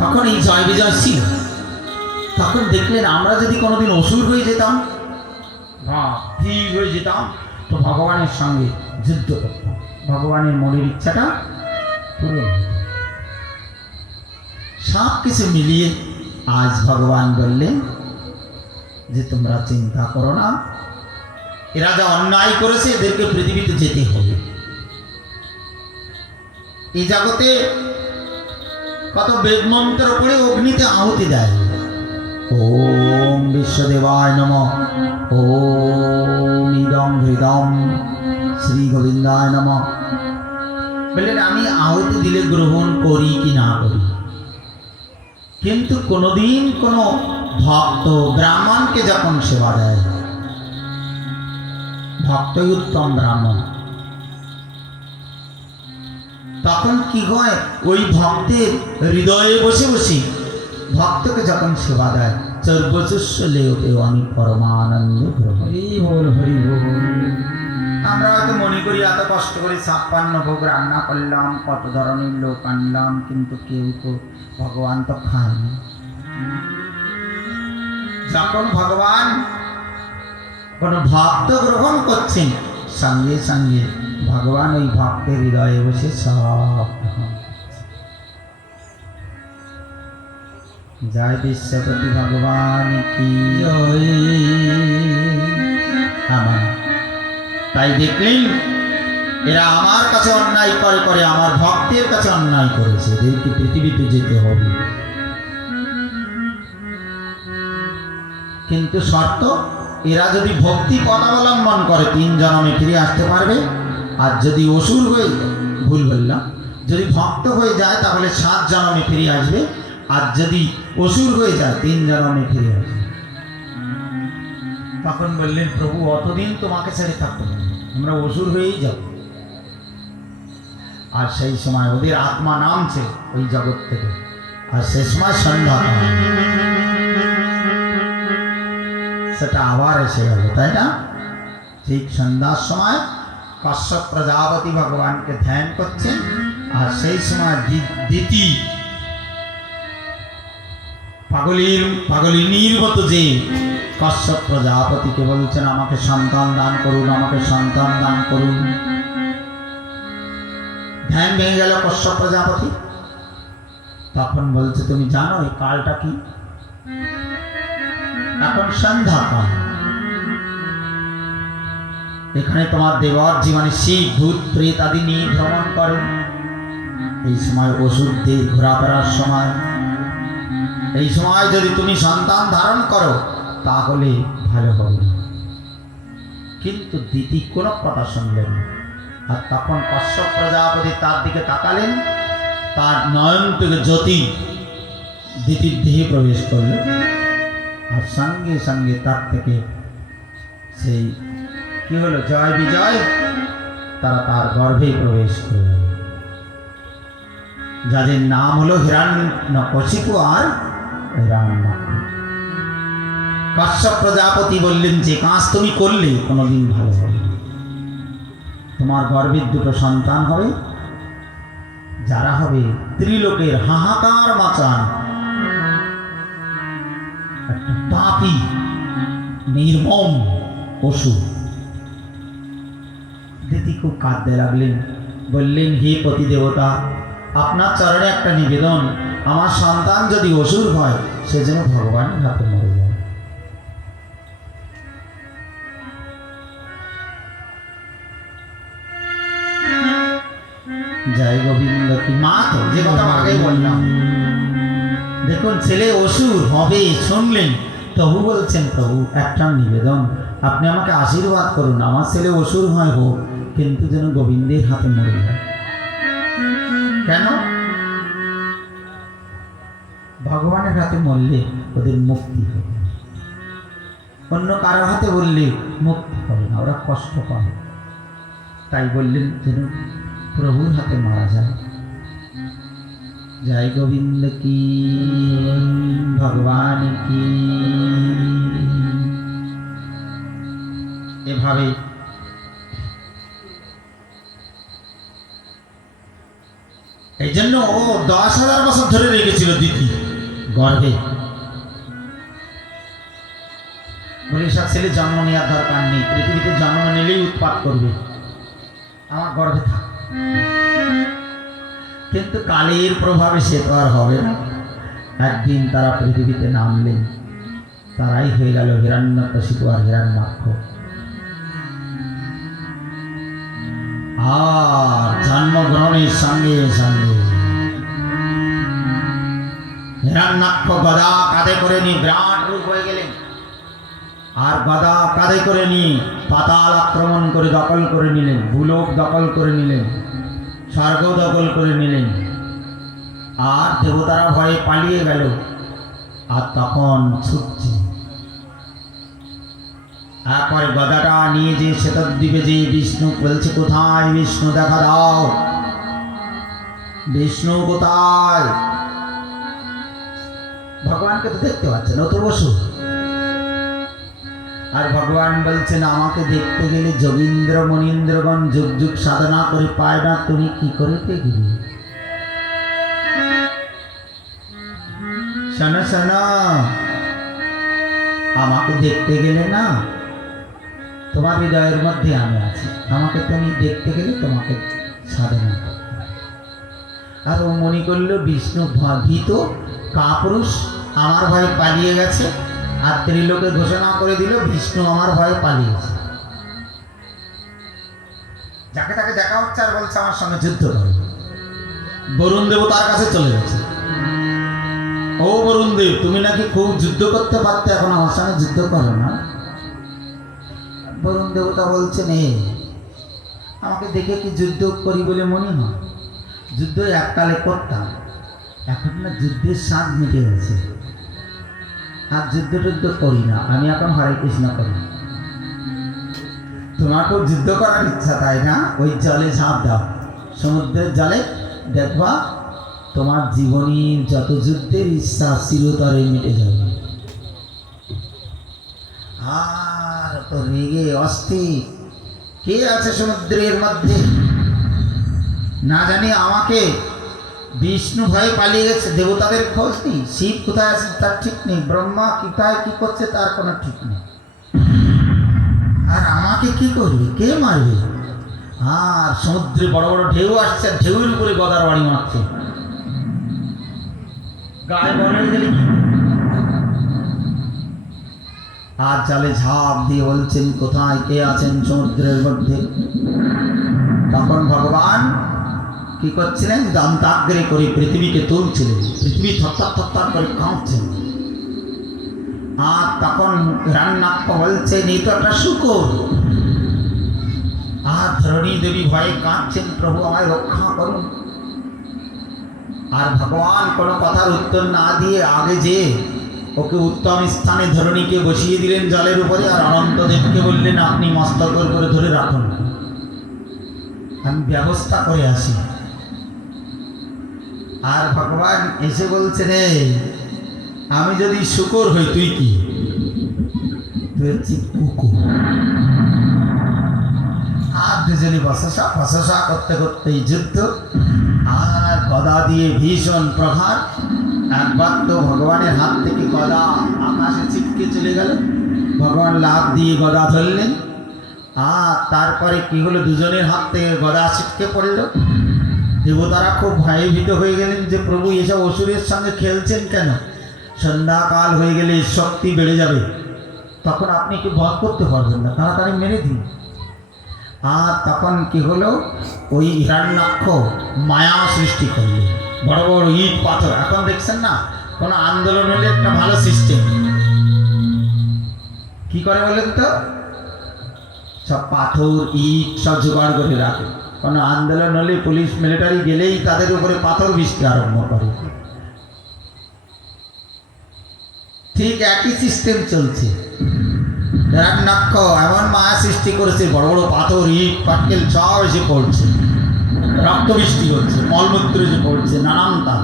তখন এই জয় বিজয় ছিল। তখন দেখলেন আমরা যদি কোনোদিন অসুর হয়ে যেতাম বা ঠিক হয়ে যেতাম তো ভগবানের সঙ্গে যুদ্ধ করতাম, ভগবানের মনের ইচ্ছাটা পূরণ হতো। সব কিছু মিলিয়ে আজ ভগবান বললেন যে তোমরা চিন্তা করো না, এরা যা অন্যায় করেছে এদেরকে পৃথিবীতে যেতে হবে। এই জগতে কত বেদমন্ত্র পড়ে অগ্নিতে আহুতি দেয়, ওম বিশ্বদেবায় নমঃ, ওম ইদং হৃদম শ্রী গোবিন্দায় নমঃ। বললেন আমি আহুতি দিলে গ্রহণ করি কি না করি, কিন্তু কোনোদিন কোনো ভক্ত ব্রাহ্মণকে যখন সেবা দেয়, ভক্তই উত্তম ব্রাহ্মণ, তখন কি হয় ওই ভক্তের হৃদয়ে বসে বসে ভক্তকে যখন সেবা দেয়, চর্বচস্য লেও আমি পরমানন্দ গ্রহণ। হরি বল হরি বল। আমরা হয়তো মনে করি এত কষ্ট করে 56 ভোগ রান্না করলাম, কত ধরনের লোক আনলাম, কিন্তু কেউ তো ভগবান তো খায়নি। যখন ভগবান কোন ভক্ত গ্রহণ করছেন সঙ্গে সঙ্গে ভগবান ওই ভক্তের হৃদয়ে বসে সব গ্রহণ করছেন। জয় বিশ্বপতি ভগবান কি জয়। আমার তাই দেখলেন এরা আমার কাছে অন্যায় করে করে আমার ভক্তের কাছে অন্যায় করেছে, এদেরকে পৃথিবীতে যেতে হবে, কিন্তু শর্ত এরা যদি ভক্তি পথ অবলম্বন করে 3 জন্মে ফিরে আসতে পারবে। আর যদি অসুর হয়ে ভুল বললাম, যদি ভক্ত হয়ে যায় তাহলে 7 জন্মে ফিরে আসবে, আর যদি অসুর হয়ে যায় 3 জন্মে ফিরে আসবে। তখন বললেন প্রভু অতদিন তোমাকে ছেড়ে থাকতে পারবো, আমরা অসুর হয়েই যাব। আর সেই সময় ওদের আত্মা নামছে ওই জগৎ থেকে, আর সে সময় সন্ধ্যা সেটা আবার এসে গেল, তাই না? ঠিক সন্ধ্যার সময় কশ্যপ প্রজাপতি ভগবানকে ধ্যান করছেন, আর সেই সময় দিতি পাগলিনীর মতো যে কশ্যপ প্রজাপতিকে বলছেন আমাকে সন্তান দান করুন, আমাকে সন্তান দান করুন। ধ্যান ভেঙে গেল কশ্যপ প্রজাপতি। তখন বলছে তুমি জানো এই কালটা কি? এখন সন্ধ্যা কাল, এখানে তোমার দেবর জীবনে শিব ভূত প্রেত আদি নিয়ে ভ্রমণ করেন। এই সময় অসুরদের ঘোরাফেরার সময়, এই সময় যদি তুমি সন্তান ধারণ করো তাহলে ভালো হবে। কিন্তু দিদি কোনো কথা শুনলেন না। আর তখন কশ্যপ প্রজাপতি তার দিকে তাকালেন, তার নয়ন থেকে জ্যোতি দিদির দেহে প্রবেশ করল, আর সঙ্গে সঙ্গে তার থেকে সেই কি হলো জয় বিজয়, তারা তার গর্ভে প্রবেশ করল, যাদের নাম হলো হিরণ্যকশিপু আর হিরণ্যাক্ষ। কশ্যপ প্রজাপতি বললেন যে কাজ তুমি করলে কোনোদিন ভালো হবে, তোমার গর্ভের 2 সন্তান হবে, যারা হবে ত্রিলোকের হাহাকার মাচান, একটা পাপী নির্মম পশু। দিতি খুব কাঁদতে লাগলেন, বললেন, হে পতি দেবতা, আপনার চরণে একটা নিবেদন, আমার সন্তান যদি অসুর হয় সে যেন ভগবানের হাতে মরে যায়। জয় গোবিন্দ কি মা, তো যে কথা আগেই বললাম, দেখুন ছেলে অসুর হবে শুনলেন, তবু বলছেন, প্রভু একটা নিবেদন, আপনি আমাকে আশীর্বাদ করুন, আমার ছেলে অসুর হয় হোক, কিন্তু যেন গোবিন্দের হাতে মরে যায়। কেন? ভগবানের হাতে মরলে ওদের মুক্তি হবে, অন্য কারো হাতে বললে মুক্তি হবে না, ওরা কষ্ট পাবে। তাই বললেন যেন প্রভুর হাতে মারা যায়। জয় গোবিন্দ কি, ভগবান কি। এভাবে এই জন্য ও 10,000 বছর ধরে রেখেছিল দিদি গর্ভে। বলে, সব ছেলে জন্ম নেওয়ার দরকার নেই, পৃথিবীতে জন্ম নিলেই উৎপাত করবে, আমার গর্ভে থাক। কিন্তু কালের প্রভাবে সে তো আর হবে না। একদিন তারা পৃথিবীতে নামলেন, তারাই হয়ে গেল হিরণ্যকশিপু আর হিরণ্যাক্ষ। আর জন্মগ্রহণের সঙ্গে সঙ্গে হিরণ্যাক্ষ গদা কাঁধে করে নিয়ে বিরাট রূপ হয়ে গেলেন, আর গদা কাঁধে করে নিয়ে পাতাল আক্রমণ করে দখল করে নিলেন, ভূলোক দখল করে নিলেন, স্বর্গ দখল করে নিলেন। আর দেবতারা ভয়ে পালিয়ে গেল। আর তখন ছুটছে, তারপরে গদাটা নিয়ে যে শ্বেতদ্বীপে যে বিষ্ণু বলছে, কোথায় বিষ্ণু, দেখা দাও, বিষ্ণু কোথায়? ভগবানকে তো দেখতে পাচ্ছেন, ও তো বসু। আর ভগবান বলছেন, আমাকে দেখতে গেলে যোগীন্দ্র মনীন্দ্রগণ যুগ যুগ সাধনা করে পায় না, তুমি কি করে দেখবে? শোনো শোনো, আমাকে দেখতে গেলে না, তোমার হৃদয়ের মধ্যে আমি আছি, আমাকে তুমি দেখতে গেলে তোমাকে সাধনা করতে হবে। আর ও মনে করলো বিষ্ণু ভীত কাপুরুষ, আমার ভয়ে পালিয়ে গেছে, আর ত্রিলোকে ঘোষণা করে দিল বিষ্ণু আমার ভয়ে পালিয়েছে। যাকে তাকে দেখা হচ্ছে আর বলছে আমার সঙ্গে যুদ্ধ করে। বরুণ দেব তার কাছে চলে গেছে, ও বরুণ দেব, তুমি নাকি খুব যুদ্ধ করতে পারতে, এখন আমার সঙ্গে যুদ্ধ করো না। বরুণ দেবতা বলছেন, আমাকে দেখে কি যুদ্ধ করি বলে মনে হয়? যুদ্ধ এককালে করতাম, এখন না যুদ্ধের স্বাদ মিটে গেছে, আর যুদ্ধ টুদ্ধ করি না, আমি এখন হরে কৃষ্ণ করি। তোমার খুব যুদ্ধ করার ইচ্ছা তাই না? ওই জলে ঝাঁপ দাও, সমুদ্রের জলে, দেখবা তোমার জীবনীর যত যুদ্ধের ইচ্ছা চিরতরে মিটে যাবে। আর তো রেগে অস্থির, কে আছে সমুদ্রের মধ্যে? না জানি আমাকে বিষ্ণু ভয়ে পালিয়ে গেছে, দেবতাদের খোঁজ নেই, শিব কোথায় আছে তার ঠিক নেই, ব্রহ্মা কোথায় কি করছে তার কোনো ঠিক নেই। আর আমাকে কি করবে, কে মারবে? আর সমুদ্রে বড় বড় ঢেউ আসছে, ঢেউয়ের উপরে গদার বাড়ি মারছে, গায়ে বলে গেলে কি? আর জালে ঝাঁপ দিয়ে বলছেন, কোথায় কে আছেন সমুদ্রের মধ্যে? তখন ভগবান কি করছিলেন? দন্তাগ্রে করে পৃথিবীকে তুলছিলেন, পৃথিবী থরথর থরথর করে কাঁপছেন। আর তখন হিরণ্যাক্ষ বলছেন, এই তো একটা শূকর। আর ধরণী দেবী ভয়ে কাঁদছেন, প্রভু আমায় রক্ষা করুন। আর ভগবান কোনো কথার উত্তর না দিয়ে আগে যে ওকে উত্তম স্থানে ধরণীকে বসিয়ে দিলেন জলের উপরে, আর অনন্তদেবকে বললেন, আপনি মস্তকের করে ধরে রাখুন, আমি ব্যবস্থা করে আসি। আর ভগবান এসে বলছে, রে আমি যদি শূকর হই, তুই কি? তুই হচ্ছি কুকুর। আর দুজনে বসসা করতে করতেই যুদ্ধ, আর গদা দিয়ে ভীষণ প্রহার। একবার তো ভগবানের হাত থেকে গদা আকাশে ছিটকে চলে গেল, ভগবান লাফ দিয়ে গদা ধরলেন, আর তারপরে কি হলো, দুজনের হাত থেকে গদা ছিটকে পড়ল। দেবতারা খুব ভয়ভীত হয়ে গেলেন যে প্রভু এসব অসুরের সঙ্গে খেলছেন কেন? সন্ধ্যাকাল হয়ে গেলে শক্তি বেড়ে যাবে, তখন আপনি কি বধ করতে পারবেন না, তাড়াতাড়ি মেরে দিন। আর তখন কি হলো, ওই হিরণ্যাক্ষ মায়া সৃষ্টি করলো, বড় বড় ইট পাথর। এখন দেখছেন না, কোনো আন্দোলন হলে একটা ভালো সিস্টেম কি করে বলেন তো, সব পাথর ইট সব জোগাড় করে রাখে। কোনো আন্দোলন হলে পুলিশ মিলিটারি গেলেই তাদের উপরে পাথর বৃষ্টি আরম্ভ করে। ঠিক একই সিস্টেম চলছে। হিরণ্যাক্ষ এমন মায়া সৃষ্টি করেছে, বড় বড় পাথর ইট পাটকেল সব এসে পড়ছে, রক্ত বৃষ্টি হচ্ছে, মলমূত্র এসে পড়ছে, নানান তাল।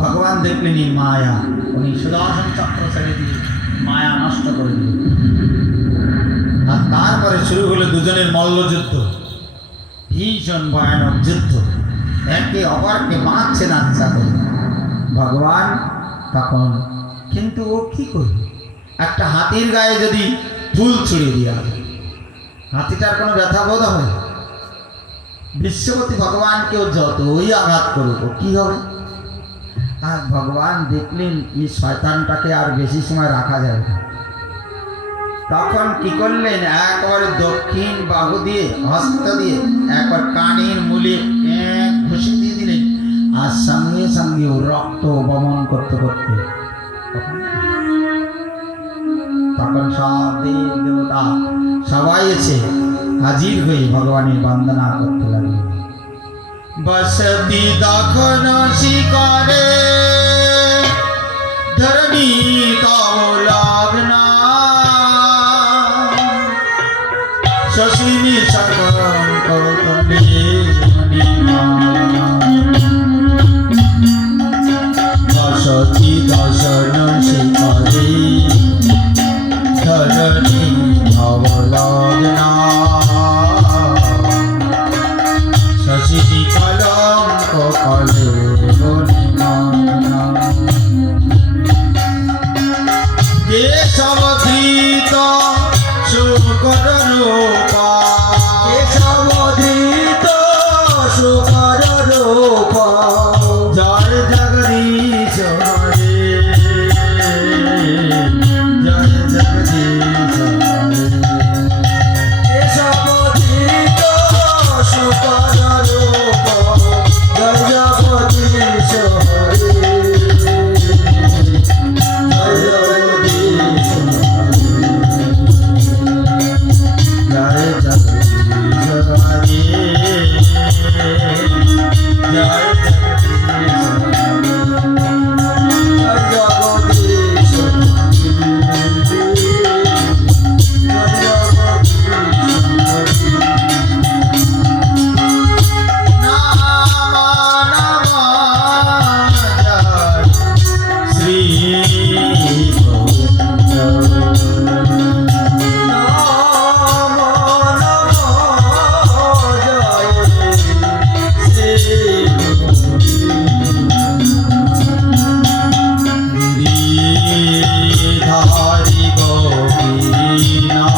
ভগবান দেখলেন এই মায়া, উনি সুদর্শন চক্র ছেড়ে দিয়ে মায়া নষ্ট করে দিলেন। আর তারপরে শুরু হলো দুজনের মল্লযুদ্ধ, ভীষণ ভয়ানক যুদ্ধ, একে অপরকে মারছে নাচ্ছা করে। ভগবান তখন কিন্তু ও কি করবে, একটা হাতির গায়ে যদি ফুল ছড়িয়ে দেওয়া হয়, হাতিটার কোনো ব্যথা বোধ হবে? বিশ্বপতি ভগবানকেও যতই আঘাত করুক কি হবে? আর ভগবান দেখলেন এই শয়তানটাকে আর বেশি সময় রাখা যাবে না। তখন কি করলেন, একবার দক্ষিণ বাহু দিয়ে হস্ত দিয়ে একবার কানের মূলে এক ঘুষি দিয়ে দিলেন, আর সঙ্গে সঙ্গে রক্ত বমন করতে করতে তখন সব দেব দেবতা সবাই এসে হাজির হয়ে ভগবানের বন্দনা করতে লাগলেন। বসতি তখন শিকারে ধরণী তব লগ্না, শশিনী সকল কৌতলে বসতি দশন শিকারে ধরণী তব লগ্না, শশিনী কলঙ্ক কলে গণিমানা, কেশব ধৃত শুকর রূপা, কেশব ধৃত শুকর রূপা, জয় জগদীশ হরে, জয় জগদীশ হরে, কেশব ধৃত শুকর রূপা, জয় জগদীশ হরে, জয় জগদীশ জয় জগদীশ হরে, জয় জগদীশ শ্রী ধারি গোপীনা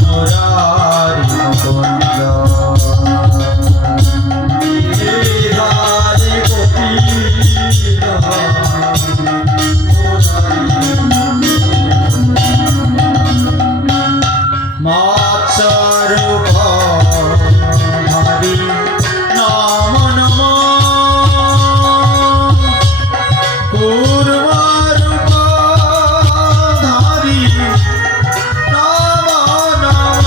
মুরারি মুকুন্দ, ধারি গোপীনা মৎস্যরূপ ধারি নম নম, কুর্মরূপ ধারি নম নম,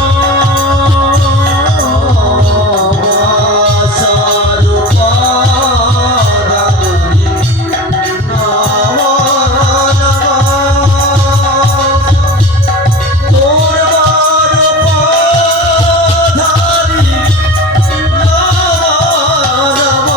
মৎস্যরূপ ধারি নম নম, কুর্মরূপ ধারি নম নম,